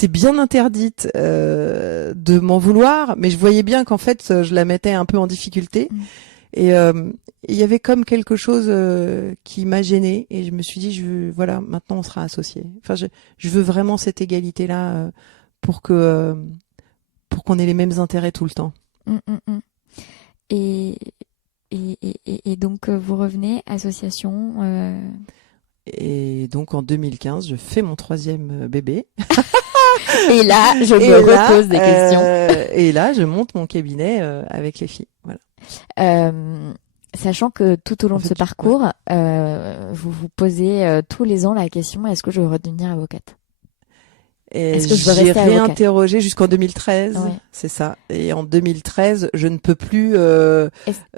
bien interdite de m'en vouloir, mais je voyais bien qu'en fait je la mettais un peu en difficulté et il y avait comme quelque chose qui m'a gênée et je me suis dit voilà, maintenant on sera associés. Enfin je veux vraiment cette égalité là pour qu'on ait les mêmes intérêts tout le temps. Et donc vous revenez association et donc en 2015 je fais mon 3e bébé et là je me repose des questions et là je monte mon cabinet avec les filles, voilà. Sachant que tout au long de ce parcours vous vous posez tous les ans la question, est-ce que je veux redevenir avocate? Est-ce que je veux j'ai rester réinterrogé jusqu'en 2013, ouais. C'est ça. Et en 2013, je ne peux plus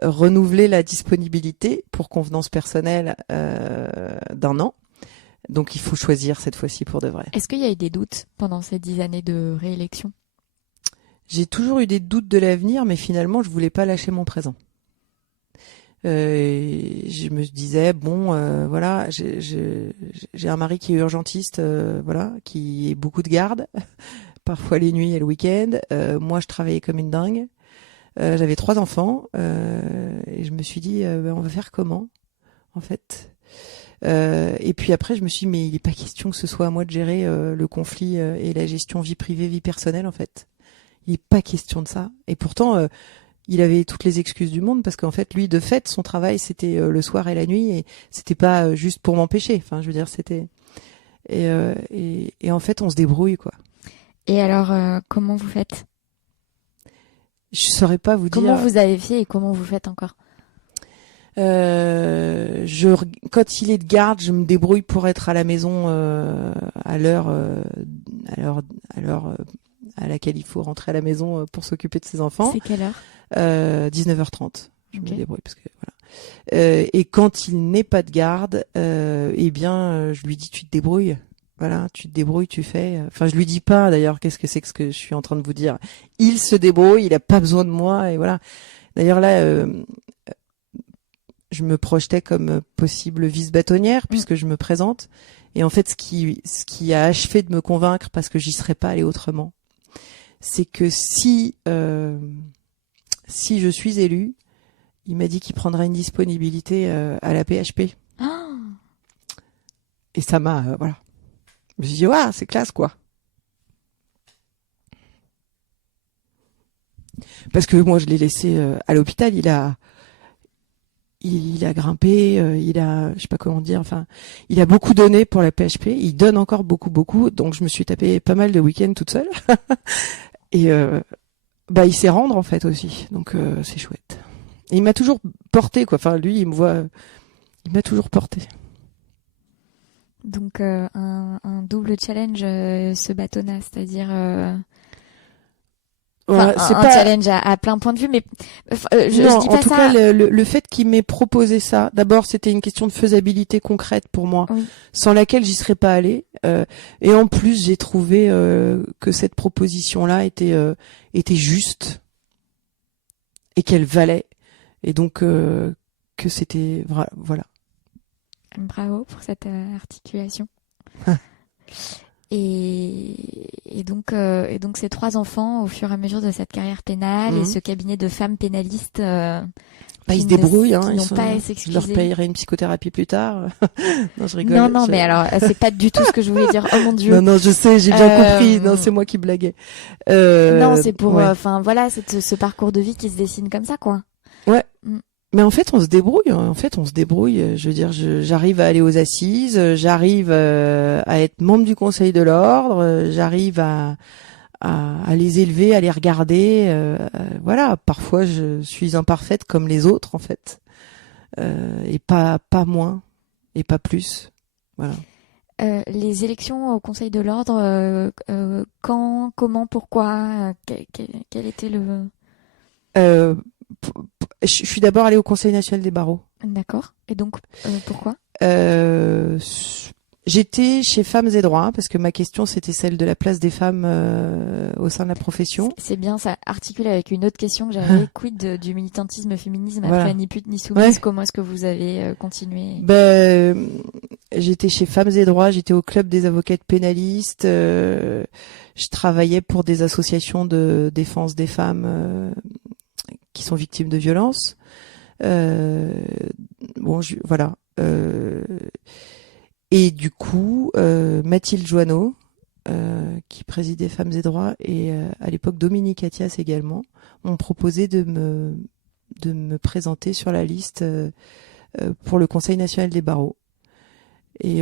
renouveler la disponibilité pour convenance personnelle d'1 an. Donc il faut choisir cette fois-ci pour de vrai. Est-ce qu'il y a eu des doutes pendant ces 10 années de réélection? J'ai toujours eu des doutes de l'avenir, mais finalement, je voulais pas lâcher mon présent. Je me disais voilà, j'ai un mari qui est urgentiste, voilà, qui est beaucoup de garde, parfois les nuits et le week-end. Moi, je travaillais comme une dingue. J'avais 3 enfants et je me suis dit, on va faire comment, en fait. Et puis après, je me suis dit, mais il n'est pas question que ce soit à moi de gérer le conflit et la gestion vie privée, vie personnelle, en fait. Il n'est pas question de ça. Et pourtant, il avait toutes les excuses du monde parce qu'en fait, lui, de fait, son travail, c'était le soir et la nuit et c'était pas juste pour m'empêcher. Enfin, je veux dire, c'était... Et en fait, on se débrouille, quoi. Et alors, comment vous faites? Je saurais pas vous dire. Comment vous avez fait et comment vous faites encore? Quand il est de garde, je me débrouille pour être à la maison à l'heure à laquelle il faut rentrer à la maison pour s'occuper de ses enfants. C'est quelle heure? 19h30. Je Okay. me débrouille parce que voilà. Et quand il n'est pas de garde, je lui dis tu te débrouilles. Voilà, tu te débrouilles, tu fais. Enfin, je lui dis pas d'ailleurs qu'est-ce que c'est que ce que je suis en train de vous dire. Il se débrouille, il a pas besoin de moi et voilà. D'ailleurs là, je me projetais comme possible vice-bâtonnière puisque je me présente. Et en fait, ce qui a achevé de me convaincre, parce que j'y serais pas allée autrement, c'est que si je suis élue, il m'a dit qu'il prendrait une disponibilité à la PHP. Ah. Et ça m'a voilà. Je me suis dit ouais, c'est classe quoi. Parce que moi je l'ai laissé à l'hôpital, il a grimpé, je sais pas comment dire, enfin, il a beaucoup donné pour la PHP, il donne encore beaucoup, donc je me suis tapé pas mal de week-ends toute seule. Et il sait rendre en fait aussi, donc c'est chouette. Et il m'a toujours porté quoi, enfin lui il m'a toujours porté. Donc un double challenge ce bâtonnat, c'est-à-dire Ouais, un challenge à plein point de vue, mais je dis pas en tout ça. cas, le fait qu'il m'ait proposé ça, d'abord, c'était une question de faisabilité concrète pour moi, Oui. sans laquelle j'y serais pas allée. Et en plus, j'ai trouvé que cette proposition-là était juste et qu'elle valait, et donc que c'était voilà. Bravo pour cette articulation. Et donc ces trois enfants, au fur et à mesure de cette carrière pénale et ce cabinet de femmes pénalistes, ils se débrouillent, qui n'ont pas à je s'excuser. leur payerai une psychothèque plus tard. Non, je rigole. Non, mais alors c'est pas du tout ce que je voulais dire. Oh mon Dieu. Non, je sais, j'ai bien compris. Non, c'est moi qui blaguais. Non, c'est pour, ouais. voilà, ce parcours de vie qui se dessine comme ça, quoi. Ouais. Mais en fait, on se débrouille. Je veux dire, j'arrive à aller aux assises, j'arrive à être membre du Conseil de l'Ordre, j'arrive à les élever, à les regarder. Voilà. Parfois, je suis imparfaite comme les autres, en fait, et pas moins et pas plus. Voilà. Les élections au Conseil de l'Ordre, quand, comment, pourquoi, quel était le... Je suis d'abord allée au Conseil national des barreaux. D'accord. Et donc, pourquoi? J'étais chez Femmes et Droits, parce que ma question, c'était celle de la place des femmes au sein de la profession. C'est bien, ça articule avec une autre question que j'avais. Quid du militantisme féminisme Voilà. après Ni pute ni soumise? Ouais. Comment est-ce que vous avez continué? J'étais chez Femmes et Droits, j'étais au club des avocates pénalistes, je travaillais pour des associations de défense des femmes qui sont victimes de violences. Voilà. Et du coup, Mathilde Joanneau, qui présidait Femmes et Droits, et à l'époque Dominique Attias également, m'ont proposé de me présenter sur la liste pour le Conseil national des barreaux. Et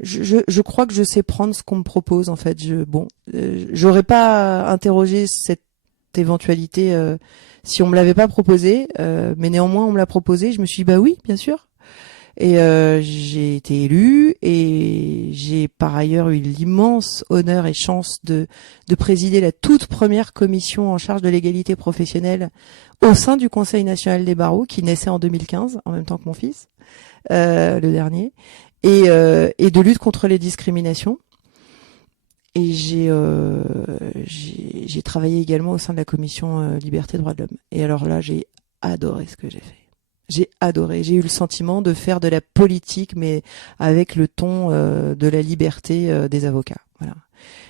je crois que je sais prendre ce qu'on me propose en fait. J'aurais pas interrogé cette éventualité si on me l'avait pas proposé, mais néanmoins on me l'a proposé. Je me suis dit bah oui, bien sûr. Et j'ai été élue et j'ai par ailleurs eu l'immense honneur et chance de présider la toute première commission en charge de l'égalité professionnelle au sein du Conseil national des barreaux qui naissait en 2015 en même temps que mon fils, le dernier, et de lutte contre les discriminations. Et j'ai travaillé également au sein de la commission liberté droits de l'homme. Et alors là, j'ai adoré ce que j'ai fait. J'ai adoré. J'ai eu le sentiment de faire de la politique, mais avec le ton de la liberté des avocats. Voilà.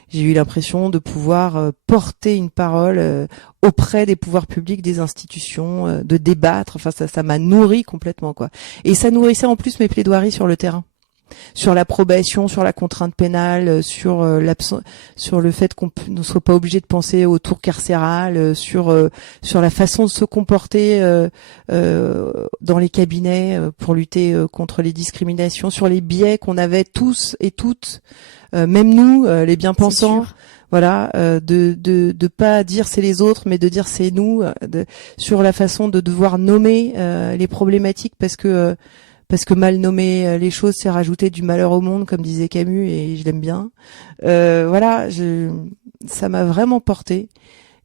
J'ai eu l'impression de pouvoir porter une parole auprès des pouvoirs publics, des institutions, de débattre. Enfin, ça m'a nourri complètement, quoi. Et ça nourrissait en plus mes plaidoiries sur le terrain, sur l'approbation, sur la contrainte pénale, sur le fait qu'on ne soit pas obligé de penser au tour carcéral, sur la façon de se comporter dans les cabinets pour lutter contre les discriminations, sur les biais qu'on avait tous et toutes, même nous, les bien-pensants. Voilà, de pas dire c'est les autres, mais de dire c'est nous, sur la façon de devoir nommer les problématiques parce que mal nommer les choses, c'est rajouter du malheur au monde, comme disait Camus, et je l'aime bien. Voilà, ça m'a vraiment porté.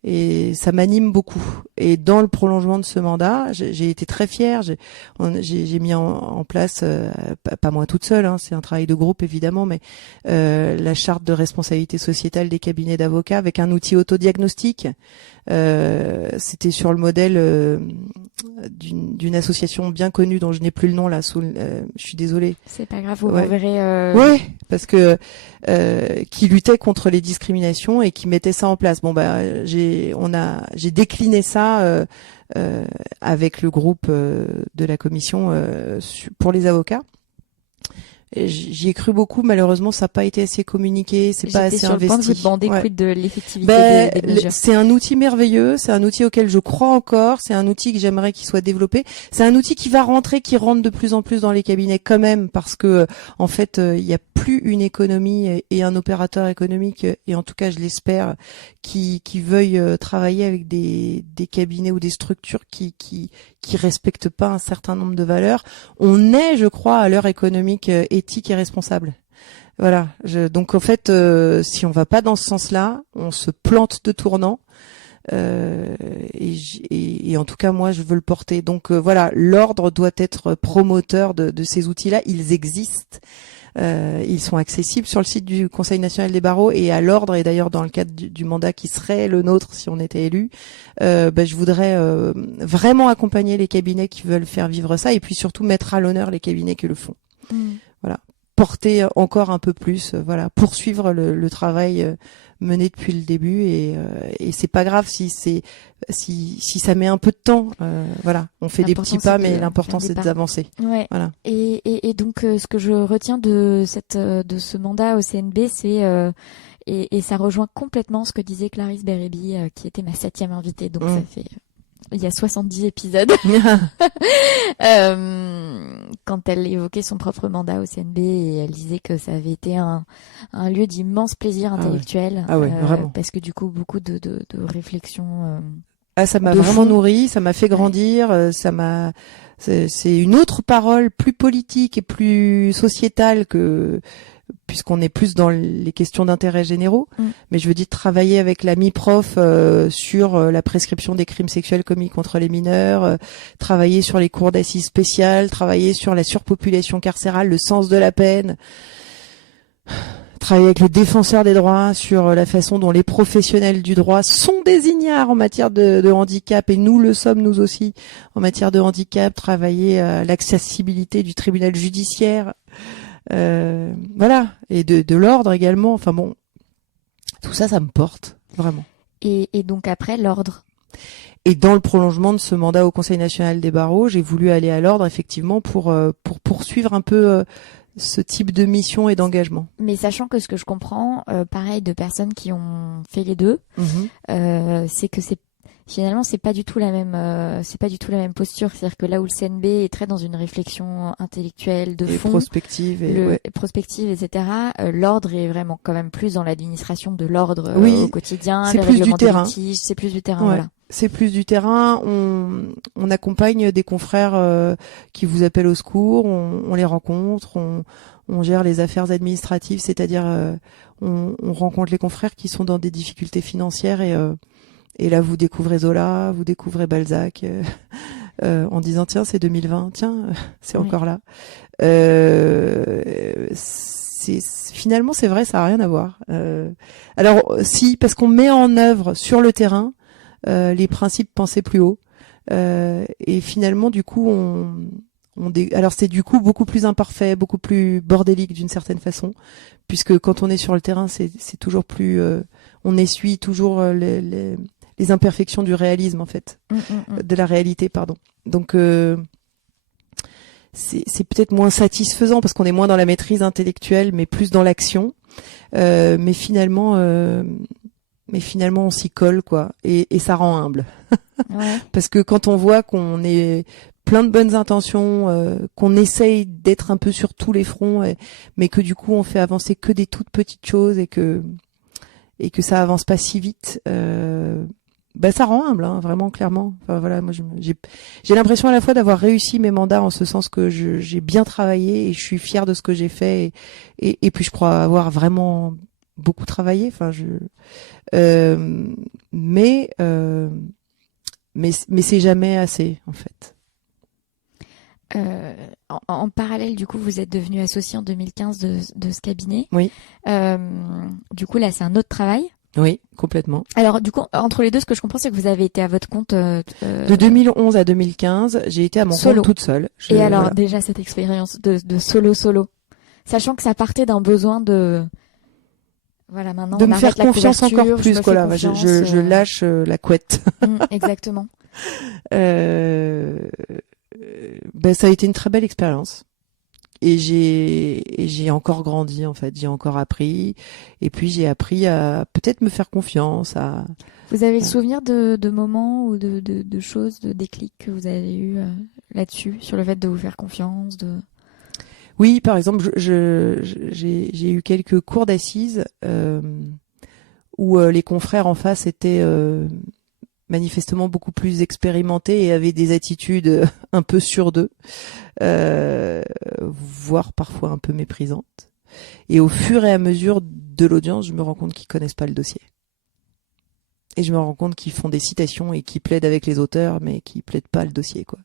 et ça m'anime beaucoup. Et dans le prolongement de ce mandat, j'ai été très fière. J'ai mis en place, pas moi toute seule, hein, c'est un travail de groupe évidemment, mais la charte de responsabilité sociétale des cabinets d'avocats avec un outil autodiagnostic. C'était sur le modèle d'une association bien connue dont je n'ai plus le nom là. Je suis désolée. C'est pas grave, vous verrez. Ouais, parce que qui luttait contre les discriminations et qui mettait ça en place. Bon j'ai décliné ça avec le groupe de la commission pour les avocats. J'y ai cru beaucoup, malheureusement ça n'a pas été assez communiqué, c'est pas assez investi. J'étais sur le point de vous demander quid de l'effectivité des mesures. C'est un outil merveilleux, c'est un outil auquel je crois encore, c'est un outil que j'aimerais qu'il soit développé, c'est un outil qui rentre de plus en plus dans les cabinets quand même, parce que en fait il y a plus une économie et un opérateur économique, et en tout cas je l'espère, qui veuille travailler avec des cabinets ou des structures qui respectent pas un certain nombre de valeurs. On est, je crois, à l'heure économique éthique et responsable. Voilà. Donc en fait, si on va pas dans ce sens-là, on se plante de tournant. Et en tout cas, moi, je veux le porter. Donc voilà, l'ordre doit être promoteur de ces outils-là. Ils existent. Ils sont accessibles sur le site du Conseil national des barreaux et à l'ordre, et d'ailleurs dans le cadre du mandat qui serait le nôtre si on était élu, je voudrais vraiment accompagner les cabinets qui veulent faire vivre ça, et puis surtout mettre à l'honneur les cabinets qui le font. Voilà, porter encore un peu plus, poursuivre le travail mené depuis le début, et c'est pas grave si ça met un peu de temps, on fait des petits pas, mais l'important c'est d'avancer. Ouais. Voilà. Et donc ce que je retiens de ce mandat au CNB, c'est et ça rejoint complètement ce que disait Clarisse Bérébi, qui était ma 7e invitée, donc ça fait il y a 70 épisodes, quand elle évoquait son propre mandat au CNB, et elle disait que ça avait été un lieu d'immense plaisir intellectuel, vraiment. parce que du coup beaucoup de réflexions. Ça m'a vraiment nourri, ça m'a fait grandir, c'est une autre parole plus politique et plus sociétale puisqu'on est plus dans les questions d'intérêt généraux, mais je veux dire travailler avec la MIPROF sur la prescription des crimes sexuels commis contre les mineurs, travailler sur les cours d'assises spéciales, travailler sur la surpopulation carcérale, le sens de la peine, travailler avec le défenseur des droits sur la façon dont les professionnels du droit sont des ignares en matière de handicap, et nous le sommes nous aussi en matière de handicap, travailler à l'accessibilité du tribunal judiciaire, et de l'ordre également. Enfin bon, tout ça me porte vraiment. Et donc après l'ordre. Et dans le prolongement de ce mandat au Conseil national des barreaux, j'ai voulu aller à l'ordre effectivement pour poursuivre un peu ce type de mission et d'engagement. Mais sachant que ce que je comprends, pareil, de personnes qui ont fait les deux, c'est que finalement c'est pas du tout la même posture. C'est-à-dire que là où le CNB est très dans une réflexion intellectuelle de fond, prospective prospective, etc., l'ordre est vraiment quand même plus dans l'administration de l'ordre au quotidien. C'est plus du terrain. C'est plus du terrain. Ouais. Voilà. C'est plus du terrain. On accompagne des confrères qui vous appellent au secours. On les rencontre. On gère les affaires administratives, c'est-à-dire on rencontre les confrères qui sont dans des difficultés financières, et là vous découvrez Zola, vous découvrez Balzac, en disant tiens c'est 2020, tiens c'est encore là. Finalement c'est vrai, ça a rien à voir. Alors si, parce qu'on met en œuvre sur le terrain les principes pensés plus haut, et finalement du coup alors c'est du coup beaucoup plus imparfait, beaucoup plus bordélique d'une certaine façon, puisque quand on est sur le terrain c'est toujours plus on essuie toujours les imperfections du réalisme en fait, de la réalité pardon. Donc c'est peut-être moins satisfaisant parce qu'on est moins dans la maîtrise intellectuelle mais plus dans l'action, mais finalement on s'y colle quoi, et ça rend humble. Ouais. Parce que quand on voit qu'on est plein de bonnes intentions, qu'on essaye d'être un peu sur tous les fronts, mais que du coup on fait avancer que des toutes petites choses, et que ça avance pas si vite, ça rend humble, hein, vraiment clairement. Enfin voilà, moi j'ai l'impression à la fois d'avoir réussi mes mandats, en ce sens que j'ai bien travaillé et je suis fière de ce que j'ai fait, et puis je crois avoir vraiment beaucoup travaillé. Enfin, euh, mais c'est jamais assez en fait. En parallèle, du coup, vous êtes devenu associé en 2015 de ce cabinet. Oui. Du coup, là, c'est un autre travail. Oui, complètement. Alors, du coup, entre les deux, ce que je comprends, c'est que vous avez été à votre compte de 2011 à 2015, j'ai été à mon solo. compte toute seule. Et alors, déjà, cette expérience de solo, sachant que ça partait d'un besoin de... Voilà, maintenant, de on me faire arrête la confiance encore couverture, plus, quoi. Là, je lâche. lâche la couette. Exactement. Ça a été une très belle expérience. Et j'ai encore grandi, en fait. J'ai encore appris. Et puis, j'ai appris à peut-être me faire confiance. Vous avez le souvenir de moments ou de choses, de déclics que vous avez eu là-dessus, sur le fait de vous faire confiance, Oui, par exemple, j'ai eu quelques cours d'assises où les confrères en face étaient manifestement beaucoup plus expérimentés et avaient des attitudes un peu sûres d'eux, voire parfois un peu méprisantes. Et au fur et à mesure de l'audience, je me rends compte qu'ils connaissent pas le dossier. Et je me rends compte qu'ils font des citations et qu'ils plaident avec les auteurs, mais qu'ils plaident pas le dossier, quoi.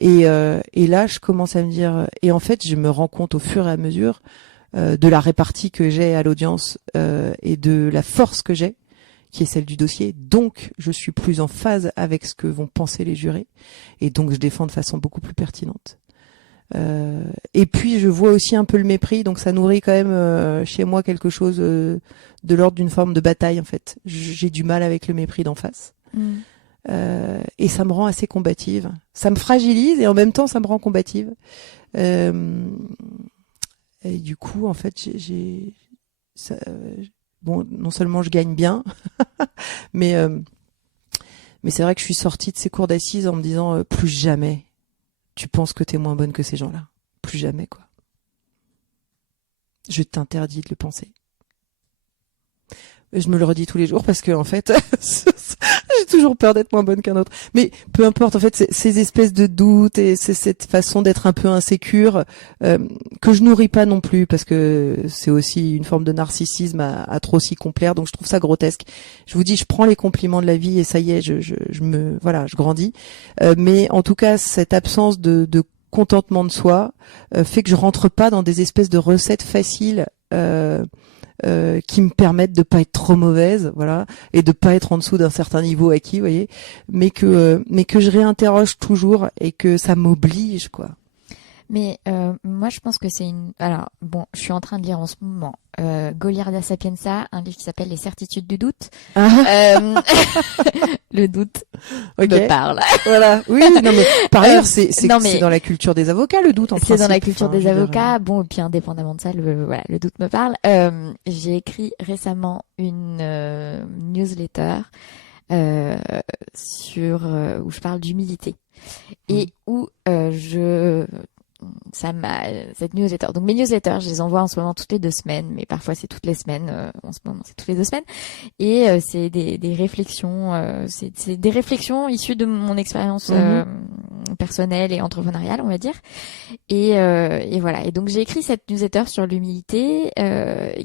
Et là, je commence à me dire... Et en fait, je me rends compte au fur et à mesure de la répartie que j'ai à l'audience et de la force que j'ai, qui est celle du dossier. Donc, je suis plus en phase avec ce que vont penser les jurés. Et donc, je défends de façon beaucoup plus pertinente. Et puis, je vois aussi un peu le mépris. Donc, ça nourrit quand même chez moi quelque chose de l'ordre d'une forme de bataille, en fait. J'ai du mal avec le mépris d'en face. Et ça me rend assez combative. Ça me fragilise et en même temps, ça me rend combative. Et du coup, en fait, bon, non seulement je gagne bien, mais c'est vrai que je suis sortie de ces cours d'assises en me disant plus jamais tu penses que t'es moins bonne que ces gens-là. Plus jamais, quoi. Je t'interdis de le penser. Je me le redis tous les jours parce que en fait, j'ai toujours peur d'être moins bonne qu'un autre. Mais peu importe, en fait, ces espèces de doutes et c'est cette façon d'être un peu insécure que je nourris pas non plus parce que c'est aussi une forme de narcissisme à trop s'y complaire. Donc je trouve ça grotesque. Je vous dis, je prends les compliments de la vie et ça y est, je grandis. Mais en tout cas, cette absence de contentement de soi fait que je rentre pas dans des espèces de recettes faciles. Qui me permettent de pas être trop mauvaise, voilà, et de pas être en dessous d'un certain niveau acquis, vous voyez, mais que je réinterroge toujours et que ça m'oblige, quoi. Mais moi, je pense que c'est une... Alors, bon, je suis en train de lire en ce moment Goliarda Sapienza, un livre qui s'appelle Les certitudes du doute. Le doute me parle. Voilà. Oui, non mais par ailleurs, c'est dans la culture des avocats, le doute, en principe. C'est dans la culture des avocats. Bon, et puis indépendamment de ça, le doute me parle. J'ai écrit récemment une newsletter sur où je parle d'humilité et où cette newsletter. Donc mes newsletters, je les envoie en ce moment toutes les 2 semaines, mais parfois c'est toutes les semaines. En ce moment, c'est toutes les 2 semaines. Et c'est des réflexions, c'est des réflexions issues de mon expérience personnelle et entrepreneuriale, on va dire. Et voilà. Et donc j'ai écrit cette newsletter sur l'humilité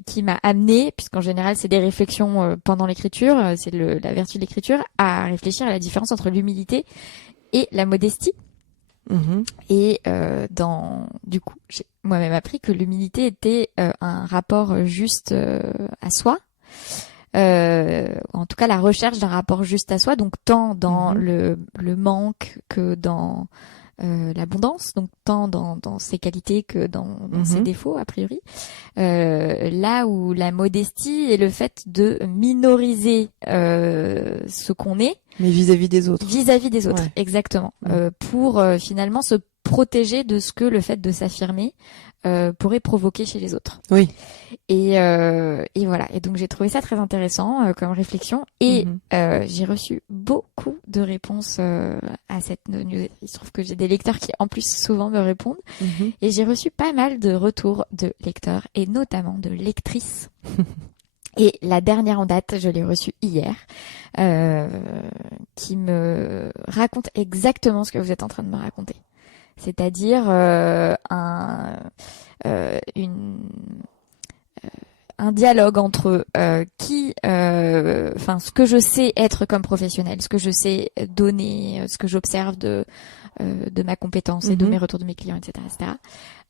qui m'a amené, puisqu'en général c'est des réflexions pendant l'écriture, c'est la vertu de l'écriture, à réfléchir à la différence entre l'humilité et la modestie. Et du coup, j'ai moi-même appris que l'humilité était un rapport juste à soi. En tout cas, la recherche d'un rapport juste à soi, donc tant dans le manque que dans l'abondance, donc tant dans ses qualités que dans ses défauts, a priori. Là où la modestie est le fait de minoriser ce qu'on est. Mais vis-à-vis des autres. Vis-à-vis des autres, ouais. Exactement. Pour finalement se protéger de ce que le fait de s'affirmer pourrait provoquer chez les autres. Oui. Et voilà. Et donc j'ai trouvé ça très intéressant comme réflexion. Et j'ai reçu beaucoup de réponses à cette newsletter. Il se trouve que j'ai des lecteurs qui en plus souvent me répondent. Et j'ai reçu pas mal de retours de lecteurs et notamment de lectrices. Et la dernière en date, je l'ai reçue hier, qui me raconte exactement ce que vous êtes en train de me raconter. C'est-à-dire un dialogue entre ce que je sais être comme professionnel, ce que je sais donner, ce que j'observe de ma compétence et de mes retours de mes clients, etc.,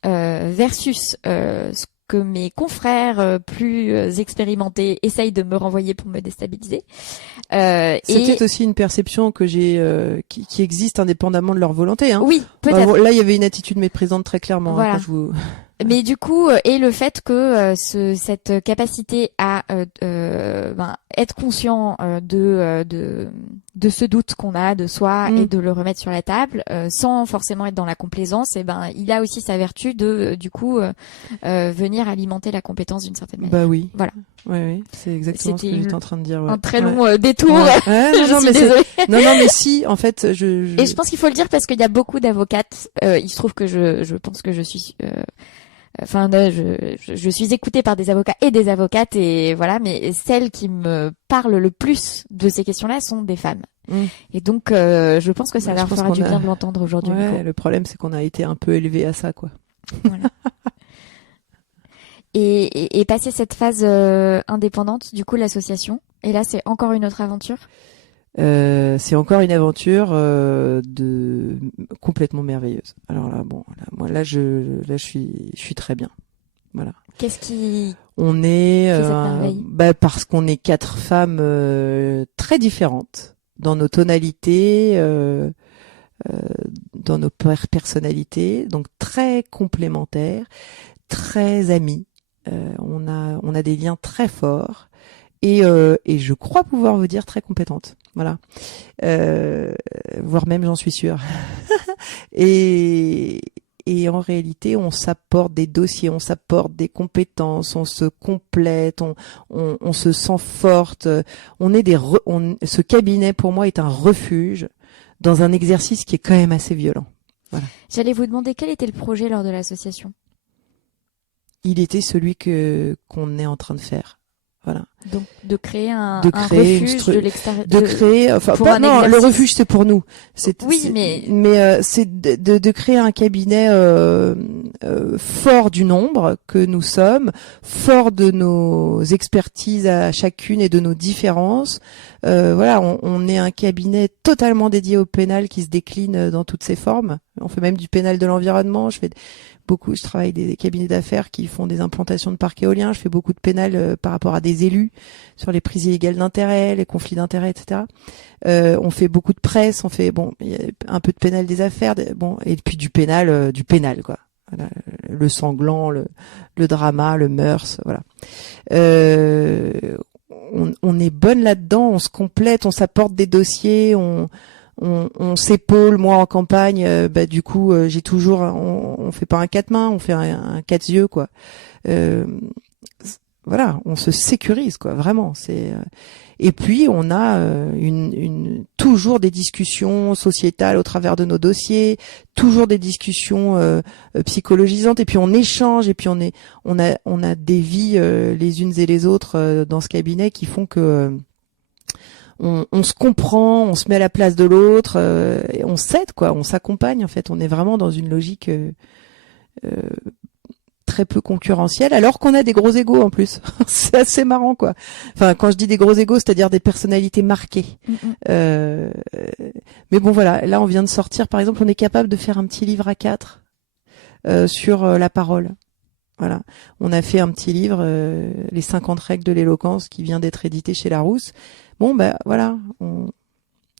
versus ce que mes confrères plus expérimentés essayent de me renvoyer pour me déstabiliser. C'était aussi une perception que j'ai qui existe indépendamment de leur volonté. Hein. Oui, peut-être. Là, il y avait une attitude méprisante très clairement. Voilà. Quand je vous... Mais du coup, et le fait que cette capacité à être conscient de ce doute qu'on a de soi et de le remettre sur la table, sans forcément être dans la complaisance, et il a aussi sa vertu de venir alimenter la compétence d'une certaine manière. Bah oui. Voilà. Oui, c'est exactement ce que j'étais en train de dire. Ouais. Un très long détour. Ouais, non, mais si, en fait, Et je pense qu'il faut le dire parce qu'il y a beaucoup d'avocates. Il se trouve que je pense que je suis je suis écoutée par des avocats et des avocates et voilà, mais celles qui me parlent le plus de ces questions-là sont des femmes. Et donc, je pense que ça leur fera du bien de l'entendre aujourd'hui. Ouais, le problème, c'est qu'on a été un peu élevés à ça, quoi. Voilà. Et passer cette phase indépendante, du coup, l'association. Et là, c'est encore une autre aventure. C'est encore une aventure complètement merveilleuse. Alors là, je suis très bien. Voilà. Qu'est-ce qui on est cette merveille parce qu'on est 4 femmes très différentes dans nos tonalités, dans nos personnalités, donc très complémentaires, très amies. On a des liens très forts. Et je crois pouvoir vous dire très compétente, voilà, voire même j'en suis sûre. et en réalité, on s'apporte des dossiers, on s'apporte des compétences, on se complète, on se sent forte. Ce cabinet pour moi est un refuge dans un exercice qui est quand même assez violent. Voilà. J'allais vous demander quel était le projet lors de l'association. Il était celui qu'on est en train de faire. Voilà. Donc de créer un refuge de l'extérieur. Le refuge c'est pour nous. Mais c'est de créer un cabinet fort du nombre que nous sommes, fort de nos expertises à chacune et de nos différences. Voilà, on est un cabinet totalement dédié au pénal qui se décline dans toutes ses formes. On fait même du pénal de l'environnement. Je travaille des cabinets d'affaires qui font des implantations de parcs éoliens. Je fais beaucoup de pénal par rapport à des élus sur les prises illégales d'intérêt, les conflits d'intérêt, etc. On fait beaucoup de presse. Il y a un peu de pénal des affaires, et puis du pénal, quoi. Voilà, le sanglant, le drama, le mœurs, voilà. On est bonne là-dedans. On se complète, on s'apporte des dossiers, on s'épaule. Moi en campagne, du coup j'ai toujours on fait pas un quatre mains, on fait un quatre yeux, quoi. Voilà, on se sécurise, quoi, vraiment. Et puis on a toujours des discussions sociétales au travers de nos dossiers, toujours des discussions psychologisantes, et puis on échange, et puis on a des vies les unes et les autres dans ce cabinet qui font que on se comprend, on se met à la place de l'autre, et on s'aide, quoi, on s'accompagne. En fait, on est vraiment dans une logique très peu concurrentielle, alors qu'on a des gros égos en plus. C'est assez marrant, quoi. Enfin, quand je dis des gros égos, c'est-à-dire des personnalités marquées. Mais bon, voilà. Là, on vient de sortir, par exemple, on est capable de faire un petit livre à 4 sur la parole. Voilà. On a fait un petit livre, les 50 règles de l'éloquence, qui vient d'être édité chez Larousse. Bon, voilà.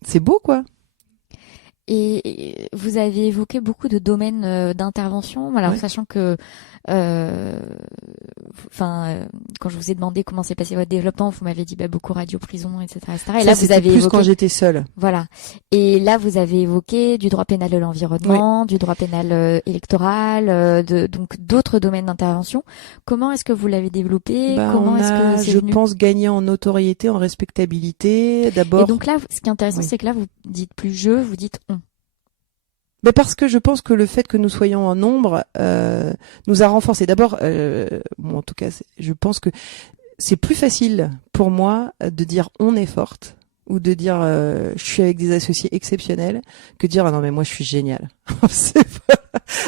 C'est beau, quoi. Et vous avez évoqué beaucoup de domaines d'intervention, alors sachant que quand je vous ai demandé comment s'est passé votre développement, vous m'avez dit beaucoup radio, prison, etc., etc. Et là, vous avez plus évoqué quand j'étais seule. Voilà. Et là, vous avez évoqué du droit pénal de l'environnement, du droit pénal électoral, donc d'autres domaines d'intervention. Comment est-ce que vous l'avez développé? Comment est-ce que c'est venu? Je pense gagner en notoriété, en respectabilité, d'abord. Et donc là, ce qui est intéressant, c'est que là, vous dites plus je, vous dites on. Mais parce que je pense que le fait que nous soyons en nombre nous a renforcés. D'abord, en tout cas, je pense que c'est plus facile pour moi de dire on est forte ou de dire je suis avec des associés exceptionnels que de dire ah non mais moi je suis génial.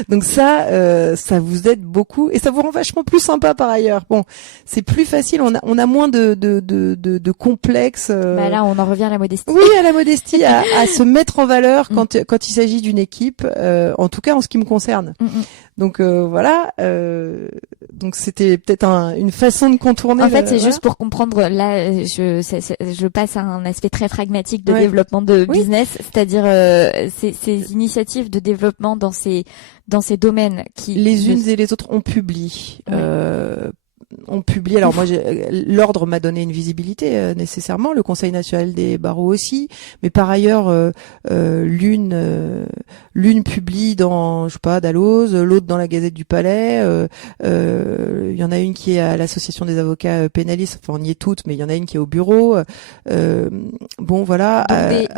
Donc ça vous aide beaucoup et ça vous rend vachement plus sympa par ailleurs. Bon, c'est plus facile, on a moins de complexes. Bah là, on en revient à la modestie. Oui, à la modestie, à se mettre en valeur quand il s'agit d'une équipe, en tout cas en ce qui me concerne. Donc voilà, donc c'était peut-être une façon de contourner. En fait, c'est voilà. juste pour comprendre. Là, je passe à un aspect très pragmatique de développement de business, c'est-à-dire ces initiatives de développement dans ces domaines qui les unes et les autres on publie. On publie. Alors moi, l'ordre m'a donné une visibilité nécessairement, le Conseil national des barreaux aussi, mais par ailleurs, l'une publie dans, je sais pas, Dalloz, l'autre dans la Gazette du Palais. Il y en a une qui est à l'Association des avocats pénalistes. Enfin, on y est toutes, mais il y en a une qui est au bureau. Bon, voilà.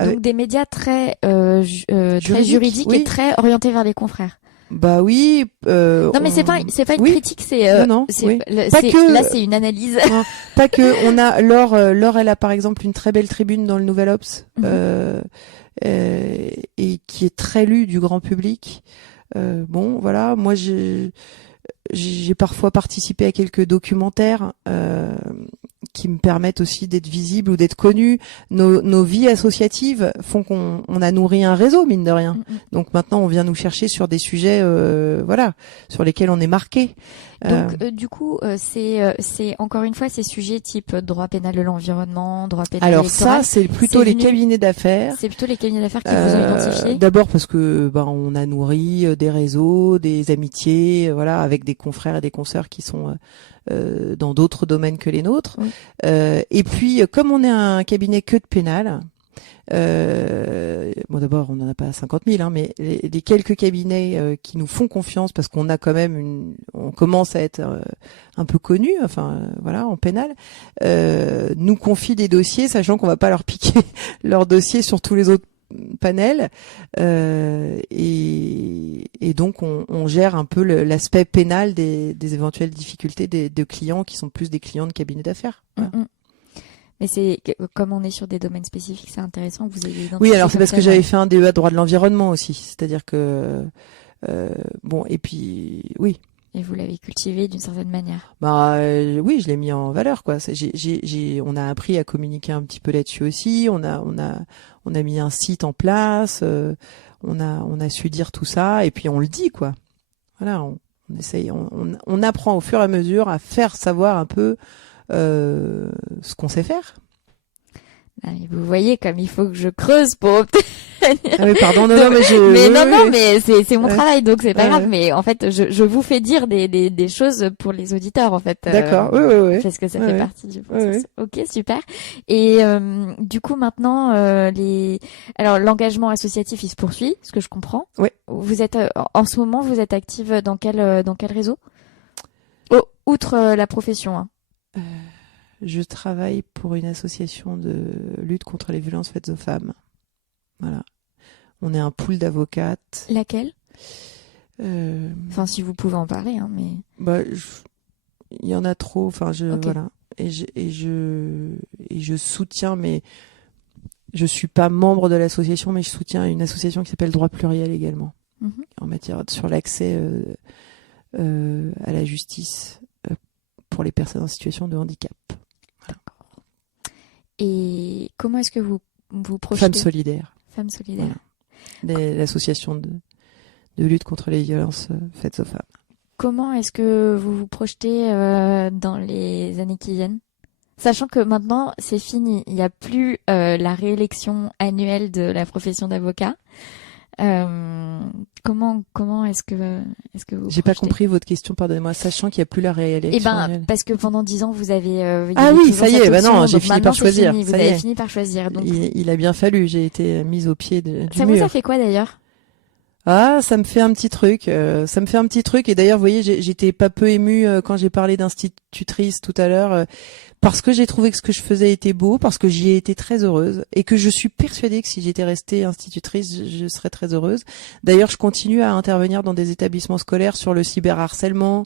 Donc des médias très juridiques et très orientés vers les confrères. Bah oui. Non mais c'est pas une critique, c'est non, c'est pas que là c'est une analyse. Non, pas que on a Laure elle a par exemple une très belle tribune dans le Nouvel Obs et qui est très lue du grand public. Bon voilà, moi j'ai parfois participé à quelques documentaires qui me permettent aussi d'être visible ou d'être connu. Nos vies associatives font qu'on a nourri un réseau, mine de rien. Donc maintenant, on vient nous chercher sur des sujets, voilà, sur lesquels on est marqué. Donc du coup, c'est encore une fois ces sujets type droit pénal de l'environnement, droit pénal Alors électoral. ça, c'est plutôt les cabinets d'affaires. C'est plutôt les cabinets d'affaires qui vous ont identifié. D'abord parce que on a nourri des réseaux, des amitiés, voilà, avec des confrères et des consoeurs qui sont dans d'autres domaines que les nôtres. Et puis, comme on est un cabinet que de pénal, bon d'abord on n'en a pas 50 000 mais les quelques cabinets qui nous font confiance parce qu'on a quand même on commence à être un peu connu, enfin voilà, en pénal, nous confient des dossiers sachant qu'on va pas leur piquer leurs dossiers sur tous les autres panels et donc on gère un peu l'aspect pénal des éventuelles difficultés de clients qui sont plus des clients de cabinets d'affaires. Voilà. Mais c'est comme on est sur des domaines spécifiques, c'est intéressant que vous ayez identifié. Oui, alors c'est parce que j'avais fait un DEA droit de l'environnement aussi, c'est-à-dire que bon et puis oui. Et vous l'avez cultivé d'une certaine manière. Bah oui, je l'ai mis en valeur quoi. On a appris à communiquer un petit peu là-dessus aussi. On a mis un site en place. On a su dire tout ça et puis on le dit quoi. Voilà, on essaye, on apprend au fur et à mesure à faire savoir un peu ce qu'on sait faire. Ah, mais vous voyez comme il faut que je creuse pour obtenir. Ah oui, pardon, non, mais c'est mon travail, donc c'est pas grave. Mais en fait, je vous fais dire des choses pour les auditeurs, en fait. D'accord, oui. Parce que ça fait partie du processus. Ok, super. Et du coup, maintenant, alors l'engagement associatif, il se poursuit, ce que je comprends. Oui. Vous êtes en ce moment, vous êtes active dans quel réseau? Outre la profession, hein. Je travaille pour une association de lutte contre les violences faites aux femmes. Voilà. On est un pool d'avocates. Laquelle? Enfin, si vous pouvez en parler, hein, mais. Bah, il y en a trop. Enfin, Okay. Voilà. Et je soutiens, mais je suis pas membre de l'association, mais je soutiens une association qui s'appelle Droit Pluriel également, en matière sur l'accès à la justice pour les personnes en situation de handicap. Et comment est-ce que vous projetez? Femmes solidaires. Femmes solidaires. Voilà. L'association de lutte contre les violences faites aux femmes. Comment est-ce que vous vous projetez dans les années qui viennent? Sachant que maintenant, c'est fini. Il n'y a plus la réélection annuelle de la profession d'avocat. Comment est-ce que vous J'ai pas compris votre question, pardonnez-moi, sachant qu'il n'y a plus la réélection annuelle. Parce que pendant 10 ans, vous avez... ah oui, ça y est, non, j'ai fini par choisir. Vous avez fini par choisir. Donc... Il a bien fallu, j'ai été mise au pied du ça mur. vous a fait quoi d'ailleurs? Ah, ça me fait un petit truc. Et d'ailleurs, vous voyez, j'étais pas peu émue quand j'ai parlé d'institutrice tout à l'heure, parce que j'ai trouvé que ce que je faisais était beau, parce que j'y ai été très heureuse et que je suis persuadée que si j'étais restée institutrice, je serais très heureuse. D'ailleurs, je continue à intervenir dans des établissements scolaires sur le cyberharcèlement,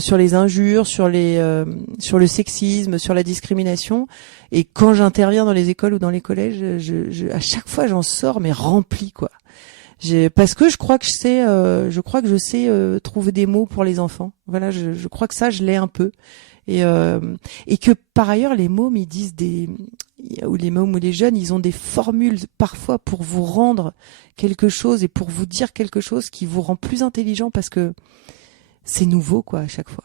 sur les injures, sur le sexisme, sur la discrimination. Et quand j'interviens dans les écoles ou dans les collèges, à chaque fois, j'en sors mais remplie, quoi. Parce que je crois que je sais trouver des mots pour les enfants. Voilà, je crois que ça, je l'ai un peu. Et que par ailleurs, les mômes, ou les mômes ou les jeunes, ils ont des formules parfois pour vous rendre quelque chose et pour vous dire quelque chose qui vous rend plus intelligent parce que c'est nouveau, quoi, à chaque fois.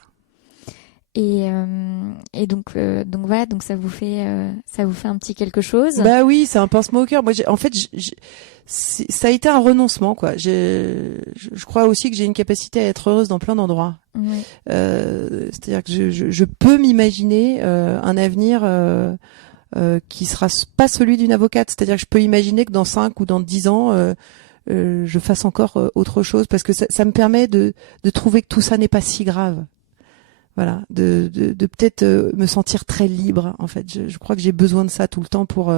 Et donc voilà, donc ça vous fait un petit quelque chose. Bah oui, c'est un pincement au cœur. Moi, en fait, ça a été un renoncement, quoi. Je crois aussi que j'ai une capacité à être heureuse dans plein d'endroits. Oui. C'est-à-dire que je peux m'imaginer un avenir qui sera pas celui d'une avocate. C'est-à-dire que je peux imaginer que dans 5 ou dans 10 ans, je fasse encore autre chose parce que ça me permet de trouver que tout ça n'est pas si grave. Voilà, de peut-être me sentir très libre. En fait, je crois que j'ai besoin de ça tout le temps pour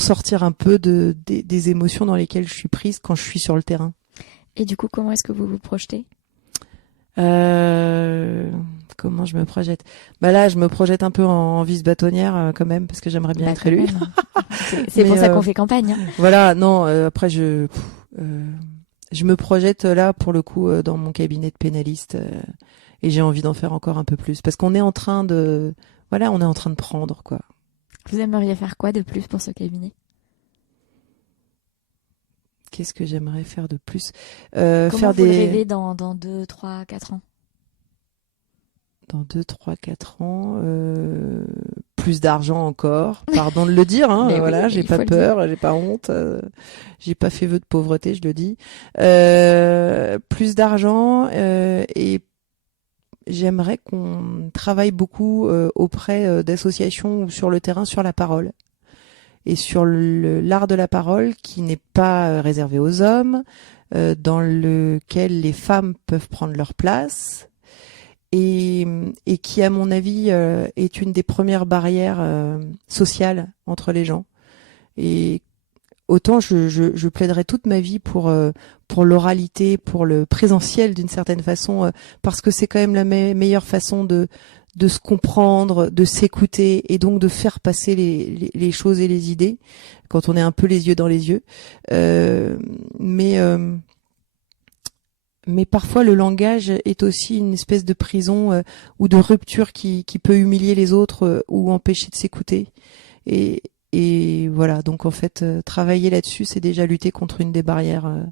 sortir un peu des émotions dans lesquelles je suis prise quand je suis sur le terrain. Et du coup, comment est-ce que vous vous projetez ? Comment je me projette ? Bah là, je me projette un peu en vice-bâtonnière quand même parce que j'aimerais bien être élue. C'est pour ça qu'on fait campagne. Hein. Voilà, non. Après, je me projette là pour le coup dans mon cabinet de pénaliste. Et j'ai envie d'en faire encore un peu plus parce qu'on est en train de prendre, quoi. Vous aimeriez faire quoi de plus pour ce cabinet ? Qu'est-ce que j'aimerais faire de plus ? Comment faire vous le rêvez dans 2, 3, 4 ans ? Dans 2, 3, 4 ans, plus d'argent encore. Pardon de le dire, hein. Voilà, oui, j'ai pas peur, j'ai pas honte, j'ai pas fait vœu de pauvreté, je le dis. Plus d'argent et j'aimerais qu'on travaille beaucoup auprès d'associations ou sur le terrain sur la parole et sur l'art de la parole qui n'est pas réservé aux hommes, dans lequel les femmes peuvent prendre leur place et qui, à mon avis, est une des premières barrières sociales entre les gens. Et autant je plaiderai toute ma vie pour l'oralité, pour le présentiel d'une certaine façon, parce que c'est quand même la meilleure façon de se comprendre, de s'écouter et donc de faire passer les choses et les idées quand on est un peu les yeux dans les yeux. Mais parfois le langage est aussi une espèce de prison ou de rupture qui peut humilier les autres ou empêcher de s'écouter. Et voilà, donc en fait, travailler là-dessus, c'est déjà lutter contre une des barrières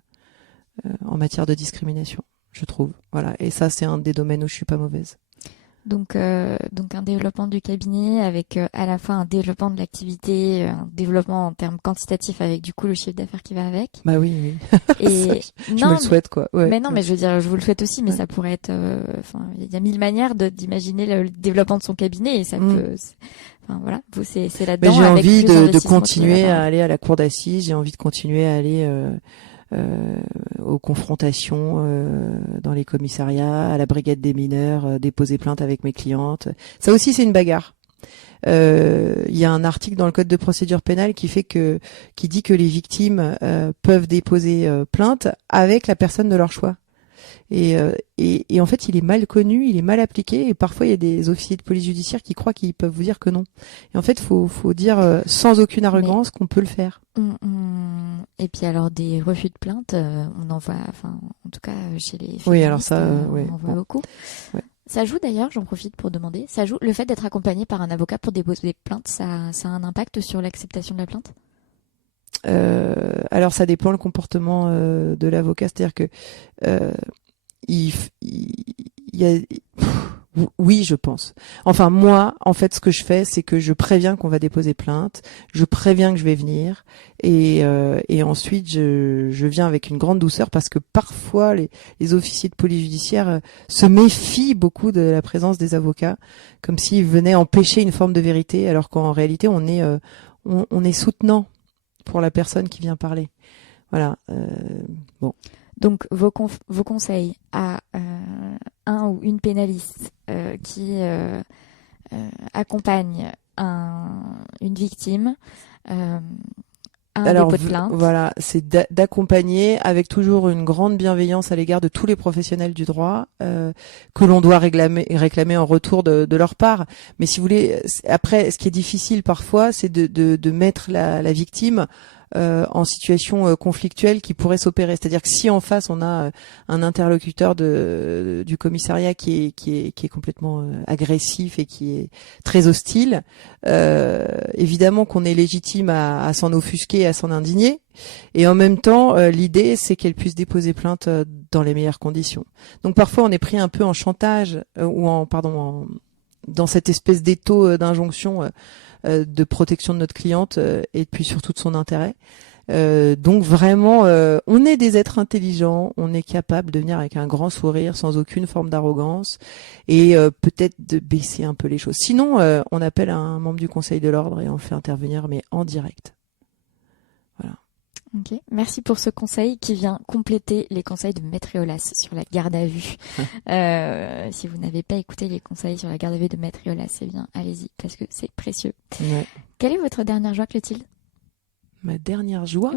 en matière de discrimination, je trouve. Voilà, et ça, c'est un des domaines où je suis pas mauvaise. Donc un développement du cabinet avec à la fois un développement de l'activité, un développement en termes quantitatifs avec du coup le chiffre d'affaires qui va avec. Bah oui. Et je me le souhaite, quoi. Ouais. Mais non, mais je veux dire, je vous le souhaite aussi, mais ça pourrait être. Enfin, il y a 1000 manières d'imaginer le développement de son cabinet et ça peut. Enfin voilà, vous c'est là-dedans. Mais j'ai avec envie plus de continuer à aller à la cour d'assises. J'ai envie de continuer à aller aux confrontations dans les commissariats, à la brigade des mineurs, déposer plainte avec mes clientes. Ça aussi, c'est une bagarre. Il y a un article dans le code de procédure pénale qui dit que les victimes peuvent déposer plainte avec la personne de leur choix. Et en fait, il est mal connu, il est mal appliqué, et parfois il y a des officiers de police judiciaire qui croient qu'ils peuvent vous dire que non. Et en fait, faut dire sans aucune arrogance qu'on peut le faire. Et puis alors des refus de plainte, on en voit, enfin en tout cas chez les féministes, oui, alors ça, on en voit beaucoup. Ouais. Ça joue d'ailleurs, j'en profite pour demander, ça joue le fait d'être accompagné par un avocat pour déposer des plaintes, ça a un impact sur l'acceptation de la plainte? Alors ça dépend le comportement de l'avocat, c'est-à-dire que il y a oui, je pense. Enfin, moi, en fait, ce que je fais, c'est que je préviens qu'on va déposer plainte, je préviens que je vais venir, et ensuite, je viens avec une grande douceur parce que parfois, les officiers de police judiciaire se méfient beaucoup de la présence des avocats, comme s'ils venaient empêcher une forme de vérité, alors qu'en réalité, on est soutenant pour la personne qui vient parler. Voilà. Bon. Donc vos conseils à un ou une pénaliste qui accompagne une victime, un Alors dépôt de plainte. voilà, c'est d'accompagner avec toujours une grande bienveillance à l'égard de tous les professionnels du droit que l'on doit réclamer en retour de leur part. Mais si vous voulez, après, ce qui est difficile parfois, c'est de mettre la victime en situation conflictuelle qui pourrait s'opérer. C'est-à-dire que si en face on a un interlocuteur du commissariat qui est complètement agressif et qui est très hostile, évidemment qu'on est légitime à s'en offusquer, à s'en indigner. Et en même temps, l'idée c'est qu'elle puisse déposer plainte dans les meilleures conditions. Donc parfois on est pris un peu en chantage dans cette espèce d'étau d'injonction de protection de notre cliente et puis surtout de son intérêt. Donc vraiment, on est des êtres intelligents, on est capable de venir avec un grand sourire, sans aucune forme d'arrogance, et peut-être de baisser un peu les choses. Sinon, on appelle un membre du Conseil de l'ordre et on le fait intervenir, mais en direct. Voilà. Ok, merci pour ce conseil qui vient compléter les conseils de Maître Eolas sur la garde à vue. Si vous n'avez pas écouté les conseils sur la garde à vue de Maître Eolas, eh bien allez-y parce que c'est précieux. Ouais. Quelle est votre dernière joie, Clotilde? Ma dernière joie,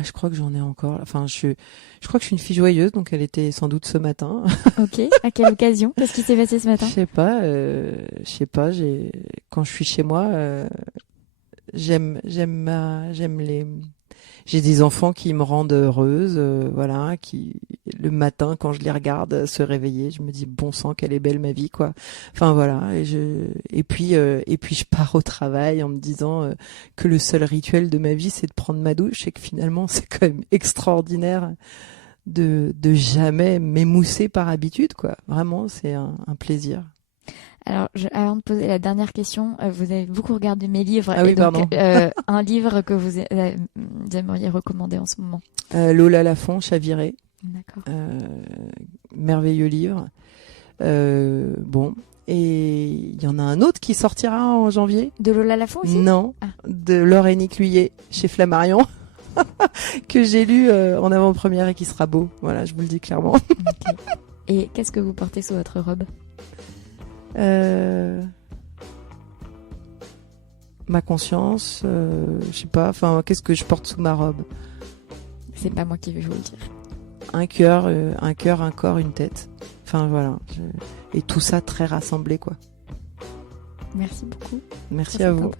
je crois que j'en ai encore. Enfin, je crois que je suis une fille joyeuse, donc elle était sans doute ce matin. Ok. À quelle occasion? Qu'est-ce qui s'est passé ce matin? Je sais pas. Quand je suis chez moi, j'ai des enfants qui me rendent heureuse, voilà, qui le matin quand je les regarde se réveiller, je me dis bon sang, quelle est belle ma vie, quoi. Enfin voilà, et puis je pars au travail en me disant que le seul rituel de ma vie c'est de prendre ma douche et que finalement c'est quand même extraordinaire de jamais m'émousser par habitude, quoi. Vraiment, c'est un plaisir. Alors, avant de poser la dernière question, vous avez beaucoup regardé mes livres. Ah oui, et donc, pardon. un livre que vous aimeriez recommander en ce moment? Lola Lafont, Chaviré. D'accord. Merveilleux livre. Bon. Et il y en a un autre qui sortira en janvier. De Lola Lafont aussi? Non, de Laure-Annick Lhuillet chez Flammarion, que j'ai lu en avant-première et qui sera beau. Voilà, je vous le dis clairement. Okay. Et qu'est-ce que vous portez sous votre robe? Ma conscience, je sais pas, enfin, qu'est-ce que je porte sous ma robe? C'est pas moi qui vais vous le dire. Un cœur, un corps, une tête. Enfin voilà, et tout ça très rassemblé, quoi. Merci beaucoup. Merci à vous.